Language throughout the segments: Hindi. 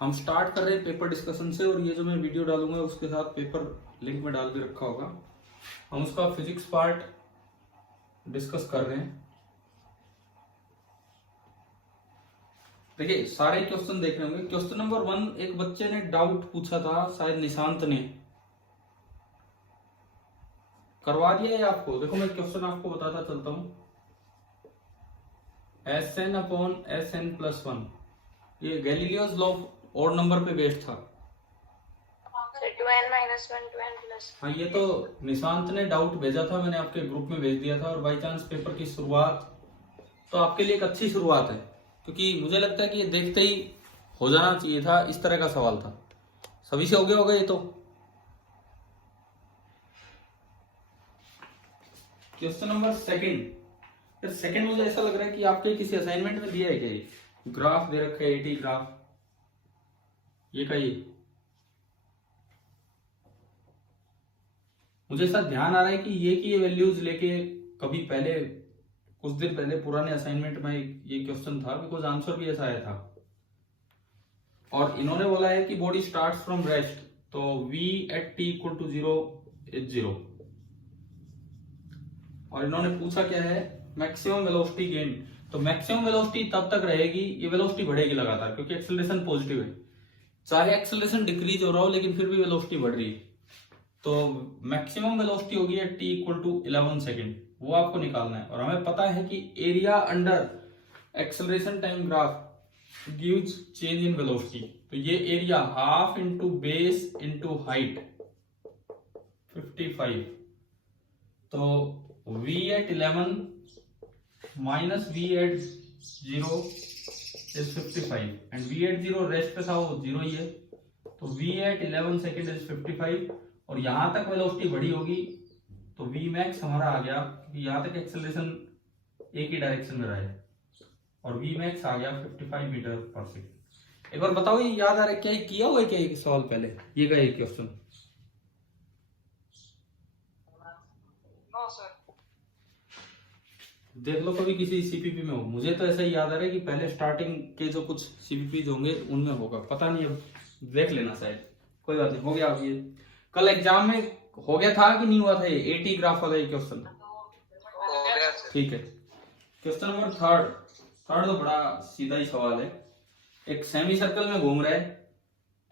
हम स्टार्ट कर रहे हैं पेपर डिस्कशन से, और ये जो मैं वीडियो डालूंगा उसके साथ पेपर लिंक में डाल के रखा होगा। हम उसका फिजिक्स पार्ट डिस्कस कर रहे हैं। देखिए सारे क्वेश्चन देख रहे होंगे। क्वेश्चन नंबर 1 एक बच्चे ने डाउट पूछा था, शायद निशांत ने करवा दिया है आपको। देखो मैं क्वेश्चन आपको बताता चलता हूं। Sn/Sn+1, ये Galileo's law of odd number पे बेस्ड था। 2n-1 2n+। हाँ, ये तो निशांत ने डाउट भेजा था, मैंने आपके ग्रुप में भेज दिया था। और बाई चांस पेपर की शुरुआत तो आपके लिए एक अच्छी शुरुआत है, क्योंकि मुझे लगता है कि ये देखते ही हो जाना चाहिए था। इस तरह का सवाल था, सभी से हो गया होगा ये तो। क्वेश्चन नंबर सेकंड मुझे ऐसा लग रहा है कि आपके किसी असाइनमेंट में दिया है क्या? ये ग्राफ दे रखा है, एटी ग्राफ, ये का ये मुझे ऐसा ध्यान आ रहा है कि ये वैल्यूज लेके कभी पहले, कुछ दिन पहले पुराने असाइनमेंट में ये क्वेश्चन था, बिकॉज आंसर भी ऐसा आया था। और इन्होंने बोला है कि बॉडी स्टार्ट्स फ्रॉम रेस्ट, तो v at t equal to 0 is 0। और इन्होंने पूछा क्या है, मैक्सिमम वेलोसिटी गेन। तो मैक्सिमम वेलोसिटी तब तक रहेगी, ये वेलोसिटी बढ़ेगी लगातार, क्योंकि एक्सेलरेशन पॉजिटिव है। चाहे एक्सेलरेशन डिक्रीज हो रहा हो लेकिन फिर भी वेलोसिटी बढ़ रही है। तो मैक्सिमम वेलोसिटी होगी t इक्वल टू 11 सेकेंड, वो आपको निकालना है। और हमें पता है कि area under acceleration time graph gives change in velocity. तो ये area half into base into height 55। तो v at 11 minus v at 0 is 55, and v at 0 rest पे था, वो 0 ही है। तो v at 11 सेकेंड इज 55, और यहां तक वेलोसिटी बढ़ी होगी तो v मैक्स हमारा आ गया, क्योंकि यहां तक एक्सेलरेशन एक ही डायरेक्शन में रहा है, और v मैक्स आ गया 55 मीटर पर सेकेंड। एक बार बताओ, ये याद आ रहा है क्या? किया हुआ है क्या एक सवाल पहले ये का एक क्वेश्चन? देख लो कभी किसी सीपीपी में हो। मुझे तो ऐसा ही याद आ रहा है कि पहले स्टार्टिंग के जो कुछ सीपीपी होंगे उनमें होगा, पता नहीं, अब देख लेना शायद। कोई बात नहीं, हो गया। अब ये कल एग्जाम में हो गया था कि नहीं हुआ था ये एटी ग्राफ वाला ये क्वेश्चन? ठीक है। क्वेश्चन नंबर थर्ड तो बड़ा सीधा ही सवाल है। एक सेमी सर्कल में घूम रहा है,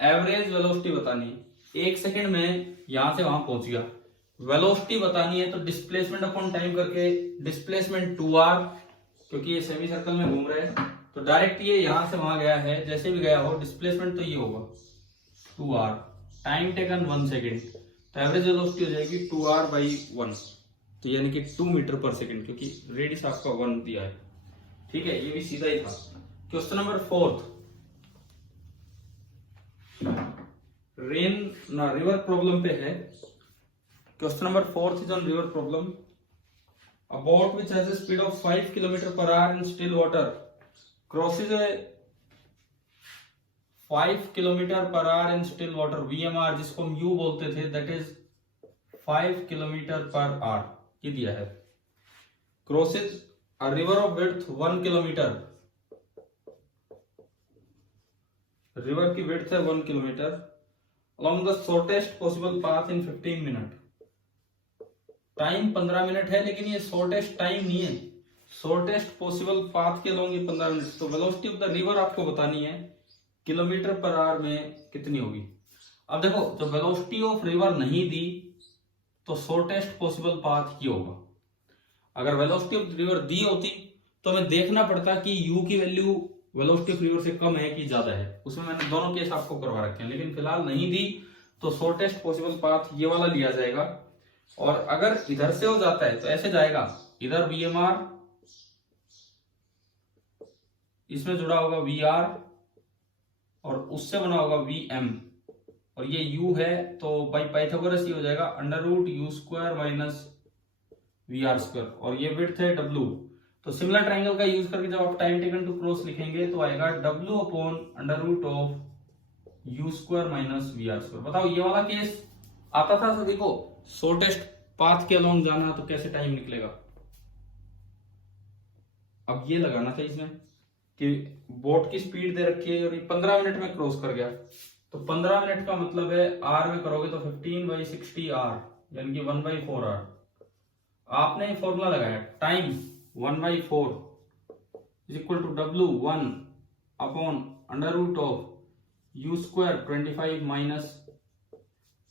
एवरेज वेलोसिटी बतानी है। 1 सेकंड में यहां से वहां पहुंच गया, वेलोसिटी बतानी है। तो डिस्प्लेसमेंट अपॉन टाइम करके, डिस्प्लेसमेंट 2r, क्योंकि ये सेमी सर्कल में घूम रहा है तो डायरेक्ट ये यहां से वहां गया है, जैसे भी गया हो डिस्प्लेसमेंट तो ये होगा 2r, टाइम टेकन 1 सेकेंड। तो एवरेज वेलोसिटी हो जाएगी 2r/1, तो यानी कि 2 मीटर पर सेकेंड, क्योंकि रेडियस आपका 1 दिया है। ठीक है, ये भी सीधा ही था। क्वेश्चन नंबर 4 रिवर प्रॉब्लम पे है। Question number 4 is on river problem. A boat which has a speed of 5 km per hour in still water crosses a 5 km per hour in still water, VMR जिसको हम U बोलते थे, that is 5 km per hour, ये दिया है। Crosses a river of width 1 km, river की width है 1 km along the shortest possible path in 15 minutes। Time 15 minute है, लेकिन ये शॉर्टेस्ट टाइम नहीं है, शॉर्टेस्ट पॉसिबल पाथ के लॉन्ग ये 15 मिनट। तो वेलोसिटी ऑफ द रिवर आपको बतानी है, किलोमीटर पर आवर में कितनी होगी। अब देखो, जब वेलोसिटी ऑफ रिवर नहीं दी तो शॉर्टेस्ट पॉसिबल पाथ ये होगा। अगर वेलोसिटी ऑफ रिवर दी होती तो हमें देखना पड़ता कि u की वैल्यू वेलोसिटी ऑफ रिवर से कम है कि ज्यादा है। उसमें मैंने दोनों केस आपको करवा रखे हैं, लेकिन फिलहाल नहीं दी तो शॉर्टेस्ट पॉसिबल पाथ ये वाला लिया जाएगा। और अगर इधर से हो जाता है तो ऐसे जाएगा, इधर VMR, इसमें जुड़ा होगा VR, और उससे बना होगा VM, और ये U है तो बाई पाइथागोरस ये हो जाएगा √u² माइनस VR², और ये विड्थ है W। तो सिमिलर ट्राइंगल का यूज करके जब आप टाइम टेकन टू क्रॉस लिखेंगे तो आएगा W upon √u² minus VR²। बताओ, ये वाला केस आता था सभी को, शॉर्टेस्ट पाथ के अलोंग जाना, तो कैसे टाइम निकलेगा? अब ये लगाना था इसमें, कि बोट की स्पीड दे रखी है और ये 15 मिनट में क्रॉस कर गया, तो 15 मिनट का मतलब है आर में करोगे तो 15/60 आर, यानी कि 1/4 आर। आपने फॉर्मूला लगाया time 1/4 is equal to W1/√of u² 25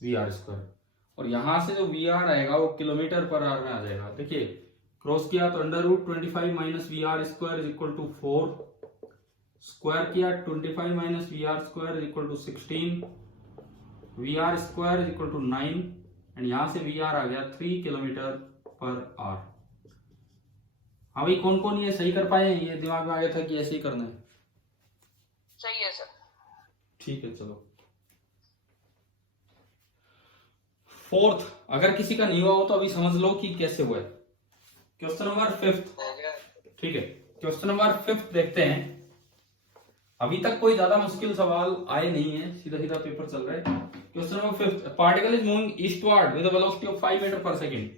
- VR²। और यहां से जो VR आएगा वो किलोमीटर पर आवर में आ जाएगा। देखिए क्रॉस किया तो √25 - VR² is equal to 4, square किया 25 - VR² is equal to 16, VR² is equal to 9, and यहां से VR आ गया 3 किलोमीटर पर आवर। हाँ भाई, कौन कौन ये सही कर पाए? ये दिमाग में आ गया था कि ऐसे ही करना है? सही है सर। ठीक है, चलो। फोर्थ, अगर किसी का नहीं हुआ हो तो अभी समझ लो कि कैसे हुआ है। Question number 5। ठीक है, क्वेश्चन नंबर 5 देखते हैं। अभी तक कोई ज्यादा मुश्किल सवाल आए नहीं है, सीधा सीधा पेपर चल रहा है। Question number 5, particle is moving eastward with velocity of 5 metre per second.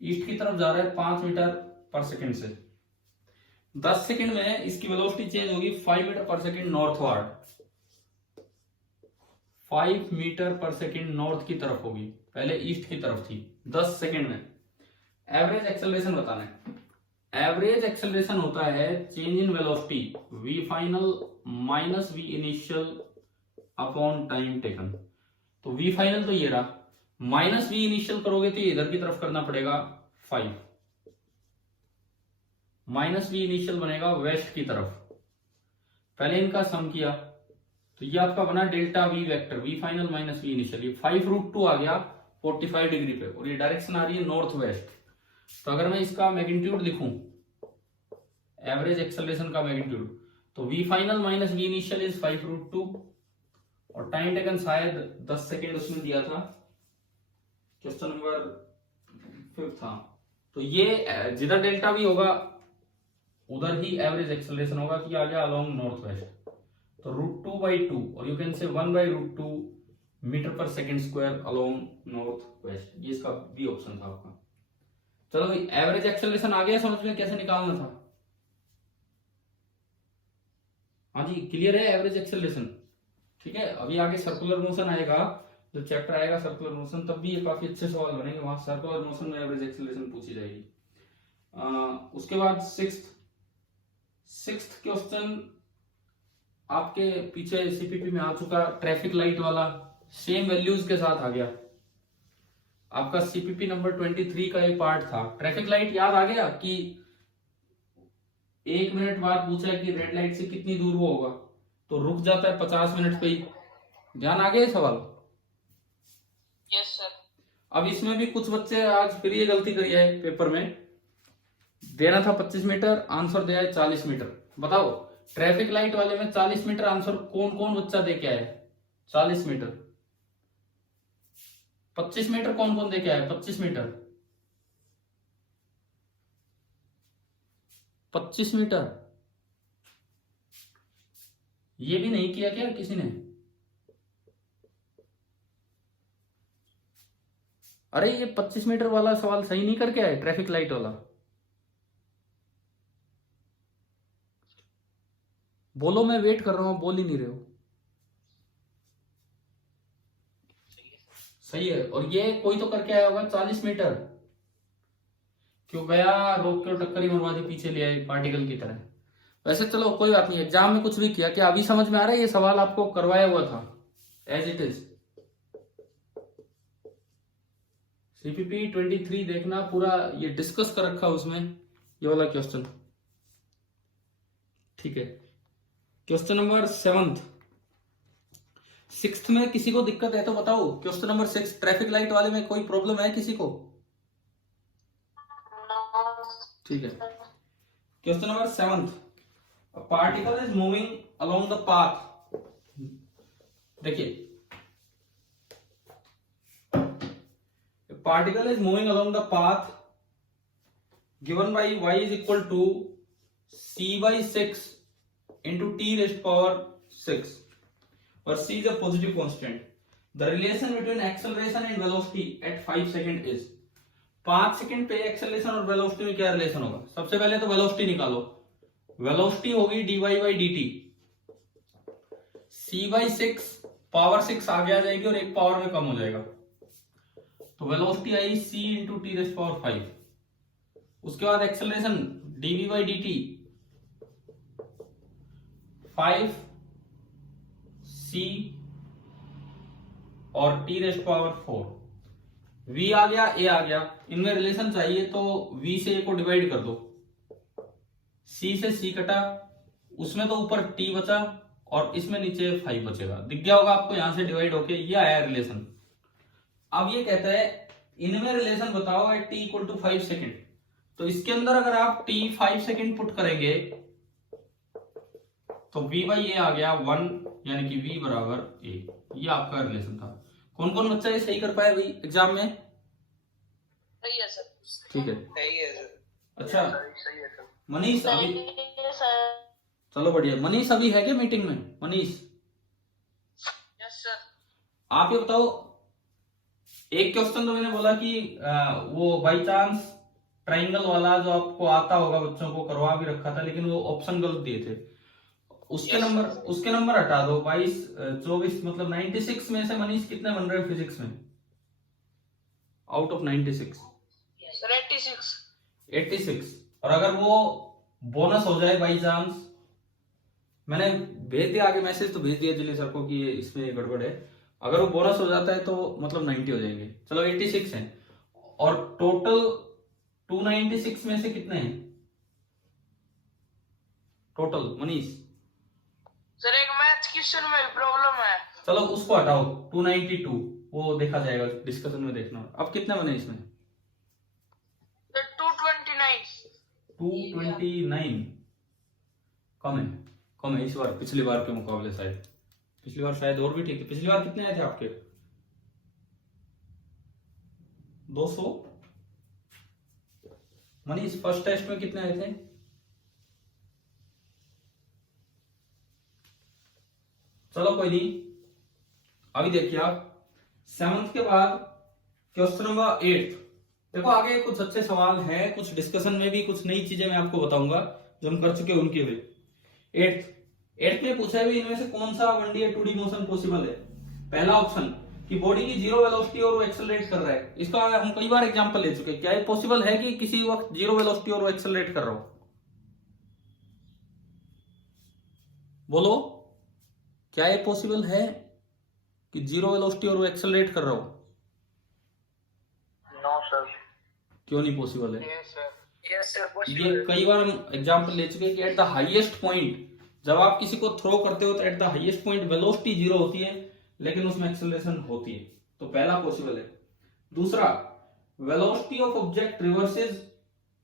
East की तरफ जा रहा है 5 मीटर पर सेकेंड से। 10 सेकेंड में इसकी वेलोसिटी चेंज होगी 5 metre per second northward. 5 metre per second north की तरफ होगी, पहले ईस्ट की तरफ थी। 10 सेकेंड में एवरेज एक्सेलरेशन बताना है। एवरेज एक्सेलरेशन होता है change in velocity v final minus v initial upon time taken. तो v फाइनल तो ये रहा, माइनस v इनिशियल करोगे तो इधर की तरफ करना पड़ेगा 5, माइनस v इनिशियल बनेगा वेस्ट की तरफ। पहले इनका सम किया तो ये आपका बना delta v vector, v final minus v initial. ये 5√2 आ गया 45 डिग्री पे, और ये डायरेक्शन आ रही है नॉर्थ वेस्ट। तो अगर मैं इसका मैग्नीट्यूड लिखूं, एवरेज एक्सेलरेशन का मैग्नीट्यूड, तो v final minus v initial is 5√2, और टाइम टेकन शायद 10 सेकेंड उसमें दिया था, क्वेश्चन नंबर 5 था। तो ये जिधर डेल्टा v होगा उधर ही एवरेज एक्सेलरेशन होगा कि आ गया अलोंग नॉर्थ वेस्ट। तो √2/2, और you can say 1/√2 metre per second square along north west. ये इसका बी ऑप्शन था आपका। चलो भाई, एवरेज एक्सेलरेशन आ गया समझ में कैसे निकालना था? हाँ जी, क्लियर है एवरेज एक्सेलरेशन? ठीक है, अभी आगे सर्कुलर मोशन आएगा, जो चैप्टर आएगा सर्कुलर मोशन, तब भी ये काफी अच्छे सवाल बनेंगे। वहां सर्कुलर मोशन में एवरेज एक्सेलरेशन पूछी जाएगी। उसके बाद सिक्स्थ क्वेश्चन आपके पीछे सीपीपी में आ चुका, ट्रैफिक लाइट वाला, सेम वैल्यूज के साथ आ गया। आपका सीपीपी नंबर 23 का ये पार्ट था। ट्रैफिक लाइट याद आ गया कि 1 मिनट बाद पूछा है कि रेड लाइट से कितनी दूर वो होगा, तो रुक जाता है 50 मिनट पे ही। ध्यान आ गया सवाल? Yes sir. अब इसमें भी कुछ बच्चे आज फिर ये गलती करी है, पेपर में देना था 25 मीटर, आंसर दिया है 40 मीटर। बताओ ट्रैफिक लाइट वाले में 40 मीटर आंसर कौन कौन बच्चा दे के आया? 40 मीटर। 25 मीटर कौन कौन दे के आया? 25 मीटर, 25 मीटर ये भी नहीं किया क्या किसी ने? अरे ये 25 मीटर वाला सवाल सही नहीं करके आए, ट्रैफिक लाइट वाला। बोलो, मैं वेट कर रहा हूं, बोल ही नहीं रहे हो। सही है। और ये कोई तो करके आया होगा 40 मीटर। क्यों गया, रोक के टक्कर ही मरवा दी, पीछे ले आई पार्टिकल की तरह। वैसे चलो कोई बात नहीं, एग्जाम में कुछ भी किया क्या अभी समझ में आ रहा है? ये सवाल आपको करवाया हुआ था एज इट इज। सीपीपी 23 देखना पूरा, ये डिस्कस कर रखा उसमें ये वाला क्वेश्चन। ठीक है, क्वेश्चन नंबर 7। 6th में किसी को दिक्कत है तो बताओ। क्वेश्चन नंबर 6 ट्रैफिक लाइट वाले में कोई प्रॉब्लम है किसी को? ठीक है, question number 7, particle is moving along the path. देखिए, particle is moving along the path given by y is equal to c/6 into t⁻⁶, or c is a positive constant. The relation between acceleration and velocity at 5 second is। 5 second पे एक्सेलरेशन और वेलोसिटी में क्या रिलेशन होगा? सबसे पहले तो वेलोसिटी निकालो। वेलोसिटी होगी dy by dt, c by 6 power 6 आगे आ जाएगी और एक पावर में कम हो जाएगा, तो वेलोसिटी आई c into T raise power 5। उसके बाद acceleration dv by dt 5 c और टी रेस पावर 4, v आ गया a आ गया, इनमें रिलेशन चाहिए तो v से a को डिवाइड कर दो, c से c कटा, उसमें तो ऊपर t बचा और इसमें नीचे 5 बचेगा, दिख गया होगा आपको यहां से डिवाइड होके, ये आया रिलेशन। अब ये कहता है इनमें रिलेशन बताओ at t equal to 5 second, तो इसके अंदर अगर आप t 5 सेकेंड पुट करेंगे तो v बाई a आ गया 1, यानी कि v बराबर a, ये आपका रिलेशन था। कौन कौन बच्चा ये सही कर पाया भाई एग्जाम में? सही है सर। ठीक है, सही है सर। अच्छा सही है सर। मनीष अभी, सही है सर। चलो बढ़िया। मनीष अभी है क्या मीटिंग में? Manish yes sir. आप ये बताओ, एक क्वेश्चन तो मैंने बोला कि वो बाई चांस ट्राइंगल वाला जो आपको आता होगा, बच्चों को करवा भी रखा था, लेकिन वो ऑप्शन गलत दिए थे, उसके नंबर हटा दो। 22 24 मतलब 96 में से मनीष कितने बन रहे हैं फिजिक्स में आउट ऑफ 96? सर 86। और अगर वो बोनस हो जाए बाई चांस, मैंने भेज दिया आगे मैसेज, तो भेज दिया दिल्ली सर को कि ये इसमें गड़बड़ है, अगर वो बोनस हो जाता है तो मतलब 90 हो जाएंगे। चलो 86 है, और टोटल 296 में से कितने हैं टोटल मनीष? सर एक मैथ क्वेश्चन में प्रॉब्लम है। चलो उसको हटाओ, 292 वो देखा जाएगा, डिस्कशन में देखना। अब कितने बने इसमें? सर 229। 229 कम है इस बार पिछली बार के मुकाबले शायद। पिछली बार शायद और भी ठीक है। पिछली बार कितने आए थे आपके? 200। मनीष फर्स्ट टेस्ट में कितने आए थे? चलो कोई नहीं, अभी देखिए आप 7th के बाद क्वेश्चन नंबर 8। देखो आगे कुछ अच्छे सवाल हैं, कुछ डिस्कशन में भी कुछ नई चीजें मैं आपको बताऊंगा जो हम कर चुके हैं उनके भी। 8th में पूछा है इनमें से कौन सा 1D या 2D मोशन पॉसिबल है? पहला ऑप्शन कि बॉडी की जीरो वेलोसिटी और वो एक्सेलरेट कर रहा है, इसका हम कई बार एग्जांपल ले चुके हैं। क्या ये पॉसिबल है कि किसी वक्त जीरो वेलोसिटी और वो एक्सेलरेट कर रहा हो? बोलो, क्या ये पॉसिबल है कि जीरो वेलोसिटी और वो एक्सेलरेट कर रहा हो? No sir. क्यों नहीं पॉसिबल है? यस सर ये कई बार हम एग्जांपल ले चुके हैं कि एट द हाईएस्ट पॉइंट, जब आप किसी को थ्रो करते हो तो at the highest point velocity zero होती है, लेकिन उसमें एक्सेलरेशन होती है, तो पहला पॉसिबल है। दूसरा, velocity of object reverses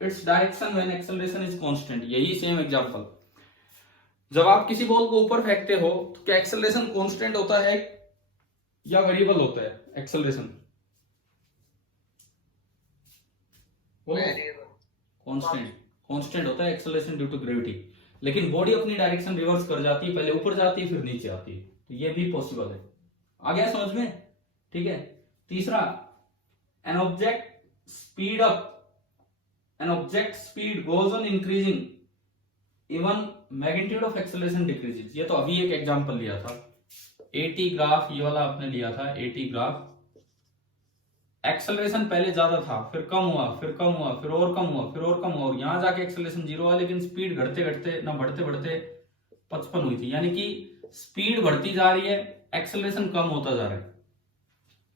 its direction when acceleration is constant. यही सेम एग्जांपल, जब आप किसी बॉल को ऊपर फेंकते हो तो क्या एक्सेलरेशन कांस्टेंट होता है या वेरिएबल होता है एक्सेलरेशन? कांस्टेंट होता है एक्सेलरेशन ड्यू टू ग्रेविटी, लेकिन बॉडी अपनी डायरेक्शन रिवर्स कर जाती है, पहले ऊपर जाती है फिर नीचे आती है, तो ये भी पॉसिबल है। आ गया समझ में? ठीक है। तीसरा, an object speed goes on increasing even magnitude of acceleration decreases. ये तो अभी एक एग्जांपल लिया था, एटी ग्राफ, ये वाला आपने लिया था एटी ग्राफ। एक्सेलरेशन पहले ज्यादा था, फिर कम हुआ, फिर कम हुआ, फिर और कम हुआ, फिर और कम हुआ, यहां जाके एक्सेलरेशन जीरो हुआ, लेकिन स्पीड घटते घटते ना बढ़ते बढ़ते 55 हुई थी। यानी कि स्पीड बढ़ती जा रही है, एक्सेलरेशन कम होता जा रहा है,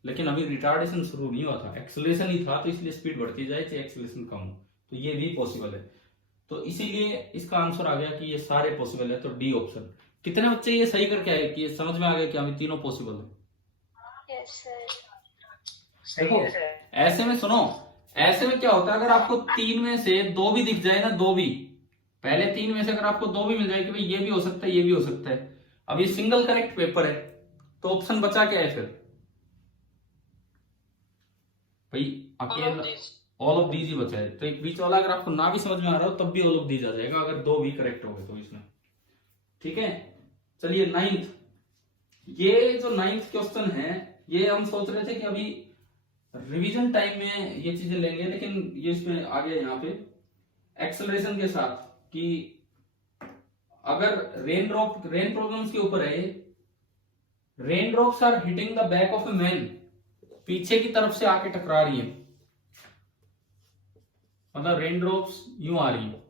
लेकिन अभी रिटार्डेशन शुरू नहीं हुआ था, एक्सेलरेशन ही था, तो इसलिए स्पीड बढ़ती जाए चाहे एक्सेलरेशन कम हो, तो ये भी पॉसिबल है। तो इसीलिए इसका आंसर आ गया कि ये सारे पॉसिबल है, तो डी ऑप्शन। कितने बच्चे ये सही करके आए कि ये समझ में आ गया कि हमें तीनों पॉसिबल है? Yes sir. देखो ऐसे में सुनो, ऐसे में क्या होता है, अगर आपको 3 में से 2 भी दिख जाए ना, 2 भी, पहले 3 में से अगर आपको 2 भी मिल जाए कि भाई ये भी हो सकता है, ये भी हो सकता है, अब ये सिंगल करेक्ट पेपर है, तो ऑप्शन बचा क्या है फिर भाई? अकेला ऑल ऑफ दीज ही बचा है, तो एक बीच वाला अगर आपको ना भी समझ में आ रहा हो तब भी ऑल ऑफ दीज आ जाएगा, अगर 2 भी करेक्ट हो गए तो इसमें। ठीक है, चलिए 9th, ये जो 9th क्वेश्चन है, ये हम सोच रहे थे कि अभी रिवीजन टाइम में ये चीजें लेंगे, लेकिन ये इसमें आ गया यहाँ पे एक्सेलरेशन के साथ कि अगर रेन प्रॉब्लम्स के ऊपर है, rain drops are hitting the back of a man, पीछे की तरफ से आके टकरा रही है, मतलब रेन ड्रॉप्स यूं आ रही है।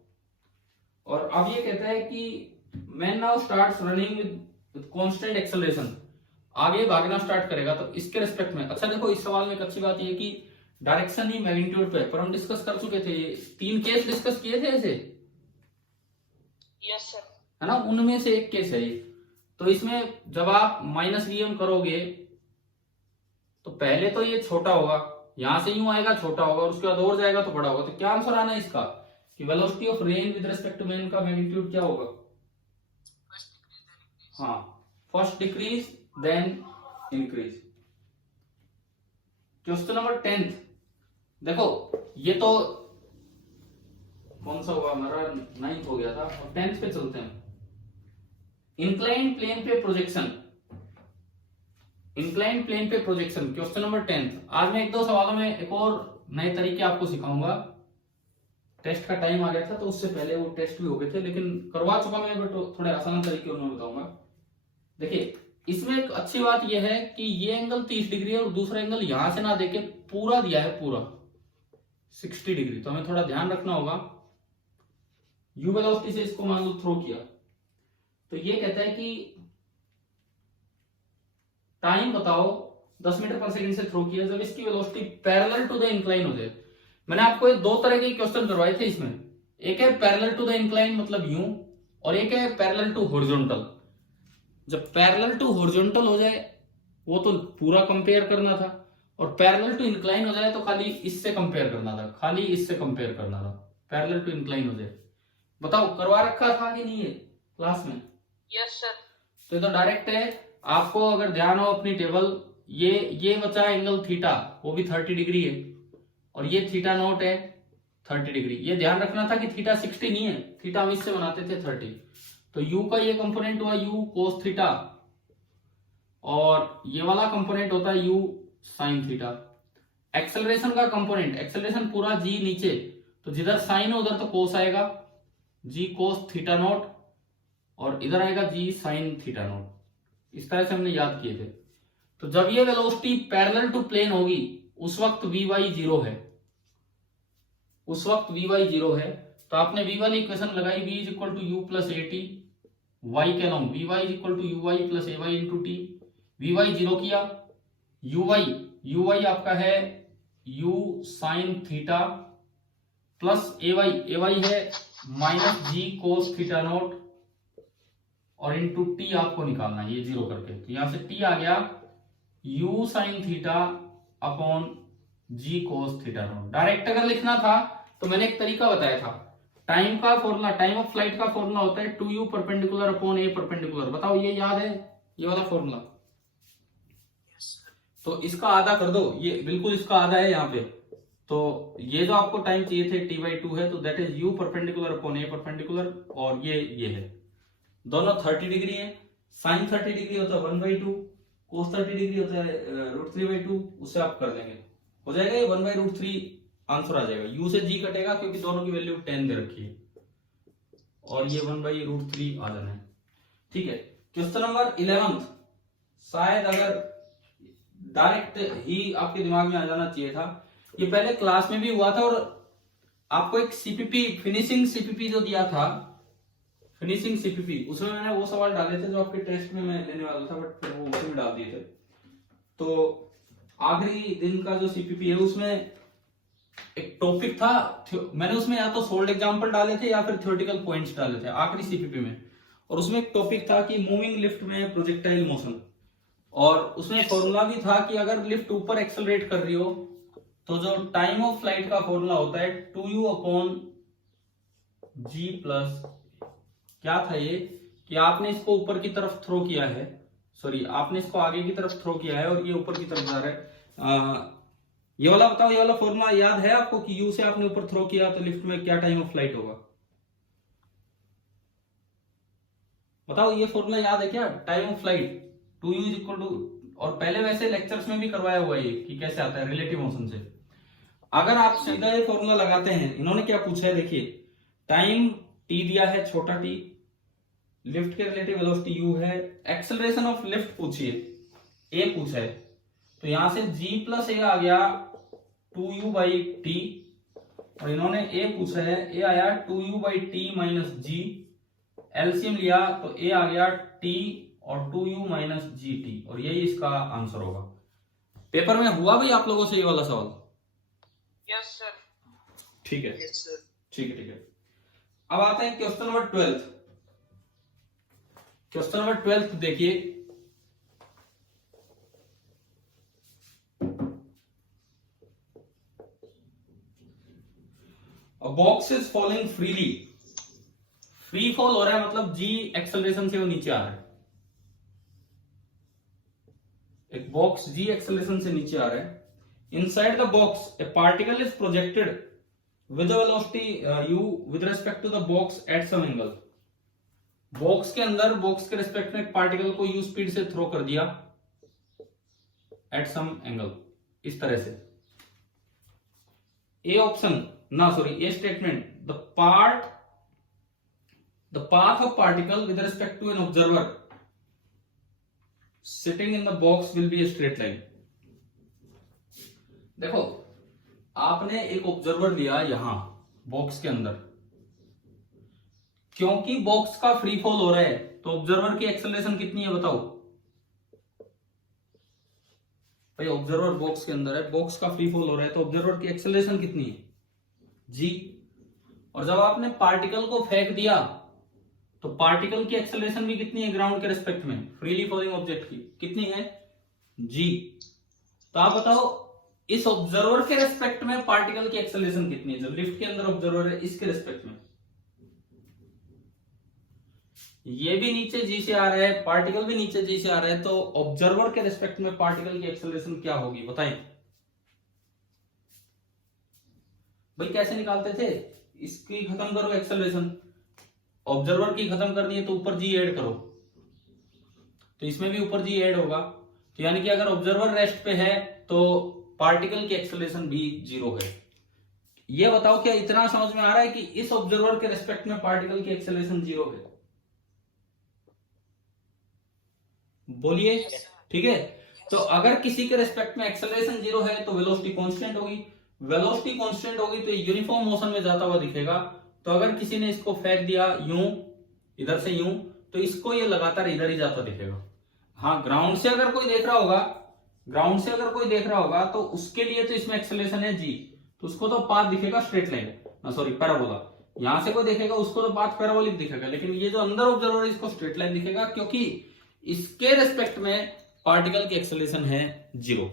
और अब ये कहता है कि man now starts running with constant acceleration, आगे भागना स्टार्ट करेगा। तो इसके रिस्पेक्ट में, अच्छा देखो इस सवाल में एक अच्छी बात ये कि डायरेक्शन ही मैग्नीट्यूड पे है, पर हम डिस्कस कर चुके थे, 3 केस डिस्कस किए थे ऐसे, यस सर। है ना, उनमें से एक केस है ये। तो इसमें जब आप -vm करोगे तो पहले तो ये छोटा होगा, यहां से यूं आएगा छोटा होगा, और उसके बाद और जाएगा तो बड़ा होगा। तो क्या आंसर आना है इसका कि velocity of rain with respect to man का मैग्नीट्यूड क्या होगा? हाँ, first decrease then increase. Question number 10, देखो ये तो कौन सा हुआ हमारा, 9th हो गया था, और 10th पे चलते हैं। इंक्लाइंड प्लेन पे प्रोजेक्शन, इंक्लाइंड प्लेन पे प्रोजेक्शन, क्वेश्चन नंबर 10th। आज मैं 1-2 सवालों में एक और नए तरीके आपको सिखाऊंगा। टेस्ट का टाइम आ गया था तो उससे पहले वो टेस्ट भी हो गए थे, लेकिन करवा चुका मैं, बट थोड़े आसान तरीके उन्होंने बताऊंगा। देखिए इसमें एक अच्छी बात यह है कि ये एंगल 30 डिग्री है और दूसरा एंगल यहां से ना देके पूरा दिया है, पूरा 60 डिग्री। तो हमें थोड़ा ध्यान रखना होगा। यू वेलोसिटी से इसको मान लो थ्रो किया, तो ये कहता है कि टाइम बताओ 10 मीटर पर सेकंड से थ्रो किया जब इसकी velocity parallel to the incline हो जाए। मैंने आपको ये 2 तरह के क्वेश्चन करवाए थे इसमें, एक है पैरेलल टू द इंक्लाइन मतलब यूं, और एक है पैरेलल टू हॉरिजॉन्टल। जब पैरेलल टू हॉरिजॉन्टल हो जाए वो तो पूरा कंपेयर करना था, और पैरेलल टू इंक्लाइन हो जाए तो खाली इससे कंपेयर करना था, खाली इससे कंपेयर करना था, पैरेलल टू इंक्लाइन हो जाए। बताओ करवा रखा था कि नहीं है क्लास में? Yes sir. तो ये तो डायरेक्ट है। आपको अगर ध्यान हो अपनी टेबल, ये बचा एंगल थीटा, वो भी 30 डिग्री है, और ये थीटा नॉट है 30 डिग्री। ये ध्यान रखना था कि थीटा 60 नहीं है, थीटा हम इससे बनाते थे 30। तो u का ये कंपोनेंट हुआ u cos थीटा, और ये वाला कंपोनेंट होता है u sin थीटा। एक्सेलरेशन का कंपोनेंट, एक्सेलरेशन पूरा g नीचे, तो जिधर साइन है उधर तो cos आएगा, g cos थीटा नॉट, और इधर आएगा g sin थीटा नॉट। इस तरह से हमने याद किए थे। तो जब ये वेलोसिटी पैरेलल टू प्लेन होगी उस वक्त vy 0 है, उस वक्त vy 0 है। तो आपने v वाली इक्वेशन लगाई, v is equal to u plus at, y के long vy is equal to uy plus ay into t। vy 0 किया, uy आपका है u sin theta plus ay है minus g cos theta naught, और इंटू टी आपको निकालना है ये 0 करके। तो यहां से t आ गया u sin theta upon g cos theta not. Direct अगर लिखना था तो मैंने एक तरीका बताया था, टाइम का फॉर्मूला, टाइम ऑफ फ्लाइट का फॉर्मूला होता है 2u perpendicular upon a perpendicular. बताओ ये याद है ये वाला फॉर्मूला? तो इसका आधा कर दो, ये बिल्कुल इसका आधा है यहाँ पे। तो ये जो आपको टाइम चाहिए थे t/2 है, तो that is u perpendicular upon a perpendicular, और ये है, दोनों 30 डिग्री है। साइन 30 डिग्री होता है 1/2, कोस 30 डिग्री होता है √3/2। उससे आप कर लेंगे, हो जाएगा ये 1/√3 आंसर आ जाएगा। u से g कटेगा क्योंकि दोनों की वैल्यू 10 दे रखी है, और ये 1/√3 आ जाना है। ठीक है, क्वेश्चन नंबर 11 शायद अगर डायरेक्ट ही आपके दिमाग में आ जाना चाहिए था, ये पहले क्लास में भी हुआ था, और आपको एक सीपीपी फिनिशिंग सीपीपी जो दिया था, फिनिशिंग सीपीपी, उसमें मैंने वो सवाल डाले थे जो आपके टेस्ट में मैं लेने वाला था, बट फिर वो उसी में डाल दिए थे। तो आखिरी दिन का जो सीपीपी है उसमें एक टॉपिक था, मैंने उसमें या तो सोल्ड एग्जांपल डाले थे या फिर थ्योरेटिकल पॉइंट्स डाले थे आखिरी सीपीपी में। और उसमें एक टॉपिक था कि मूविंग लिफ्ट में प्रोजेक्टाइल मोशन, और उसमें फॉर्मूला भी था कि अगर लिफ्ट ऊपर एक्सेलरेट कर रही हो तो जो टाइम ऑफ फ्लाइट का फॉर्मूला होता है 2u अपॉन g प्लस, क्या था ये कि आपने इसको ऊपर की तरफ थ्रो किया है, सॉरी आपने इसको आगे की तरफ थ्रो किया है और ये ऊपर की तरफ जा रहा है। ये वाला बताओ, ये वाला फॉर्मूला याद है आपको कि u से आपने ऊपर थ्रो किया तो लिफ्ट में क्या टाइम ऑफ फ्लाइट होगा? बताओ ये फॉर्मूला याद है क्या? Time of flight 2u is equal to, और पहले वैसे लेक्चर्स में भी करवाया हुआ है कि कैसे आता है रिलेटिव मोशन से। अगर आप सीधा ये फॉर्मूला लगाते हैं, इन्होंने क्या पूछा है देखिए, टाइम t दिया है छोटा t, लिफ्ट के रिलेटिव वेलोसिटी u है, एक्सेलरेशन ऑफ लिफ्ट पूछिए, a पूछा है, तो यहां से g प्लस a आ गया 2u बाई टी, और इन्होंने a पूछा है, a आया 2u by t minus g, LCM लिया तो a आ गया t और 2u माइनस जी टी, और यही इसका आंसर होगा। पेपर में हुआ भाई आप लोगों से ये वाला सवाल? Yes sir. ठीक है, यस सर। ठीक है, ठीक है। अब आते हैं क्वेश्चन नंबर 12। क्वेश्चन नंबर 12 देखिए, A box is falling freely, free fall हो रहा है मतलब जी एक्सेलरेशन से वो नीचे आ रहा है। एक बॉक्स जी एक्सेलरेशन से नीचे आ रहा है। Inside the box a particle is projected with the velocity u with respect to the box at some angle. Box के अंदर बॉक्स के रिस्पेक्ट में एक पार्टिकल को u स्पीड से थ्रो कर दिया एट सम एंगल, इस तरह से। ए ऑप्शन ना sorry A statement, the path of particle with respect to an observer sitting in the box will be a straight line। देखो आपने एक ऑब्जर्वर लिया यहां बॉक्स के अंदर, क्योंकि बॉक्स का फ्री फॉल हो रहा है तो ऑब्जर्वर की एक्सेलरेशन कितनी है बताओ भाई। ऑब्जर्वर बॉक्स के अंदर है, बॉक्स का फ्री फॉल हो रहा है तो ऑब्जर्वर की एक्सेलरेशन कितनी है जी। और जब आपने पार्टिकल को फेंक दिया तो पार्टिकल की एक्सेलरेशन भी कितनी है ग्राउंड के रिस्पेक्ट में, फ्रीली फॉलिंग ऑब्जेक्ट की कितनी है जी। तो आप बताओ इस ऑब्जर्वर के रिस्पेक्ट में पार्टिकल की एक्सेलरेशन कितनी है, जो लिफ्ट के अंदर ऑब्जर्वर है इसके रिस्पेक्ट में। ये भी नीचे जी से आ रहा है, पार्टिकल भी नीचे जी से आ रहा है, तो ऑब्जर्वर के रिस्पेक्ट में पार्टिकल की एक्सेलरेशन क्या होगी बताएं भाई। कैसे निकालते थे, इसकी खत्म करो एक्सेलरेशन, ऑब्जर्वर की खत्म करनी है तो ऊपर जी ऐड करो, तो इसमें भी ऊपर जी ऐड होगा, तो यानी कि अगर ऑब्जर्वर रेस्ट पे है तो पार्टिकल की एक्सेलरेशन भी 0 है। ये बताओ क्या इतना समझ में आ रहा है कि इस ऑब्जर्वर के रिस्पेक्ट में पार्टिकल की एक्सेलरेशन 0 है? बोलिए, ठीक है। तो अगर किसी के रिस्पेक्ट में एक्सेलरेशन 0 है तो वेलोसिटी कांस्टेंट होगी, वेलोसिटी कांस्टेंट होगी तो यूनिफॉर्म मोशन में जाता हुआ दिखेगा। तो अगर किसी ने इसको फेंक दिया यूं, इधर से यूं, तो इसको ये लगातार इधर ही जाता दिखेगा। हाँ, ग्राउंड से अगर कोई देख रहा होगा, ग्राउंड से अगर कोई देख रहा होगा तो उसके लिए तो इसमें एक्सेलरेशन है जी, तो उसको तो पाथ दिखेगा स्ट्रेट लाइन, ना सॉरी पैराबोला। यहां से कोई देखेगा उसको तो पाथ पैराबोलिक दिखेगा, लेकिन ये जो अंदर ऑब्जर्वर है इसको स्ट्रेट लाइन दिखेगा, क्योंकि इसके रिस्पेक्ट में पार्टिकल की एक्सेलरेशन है 0।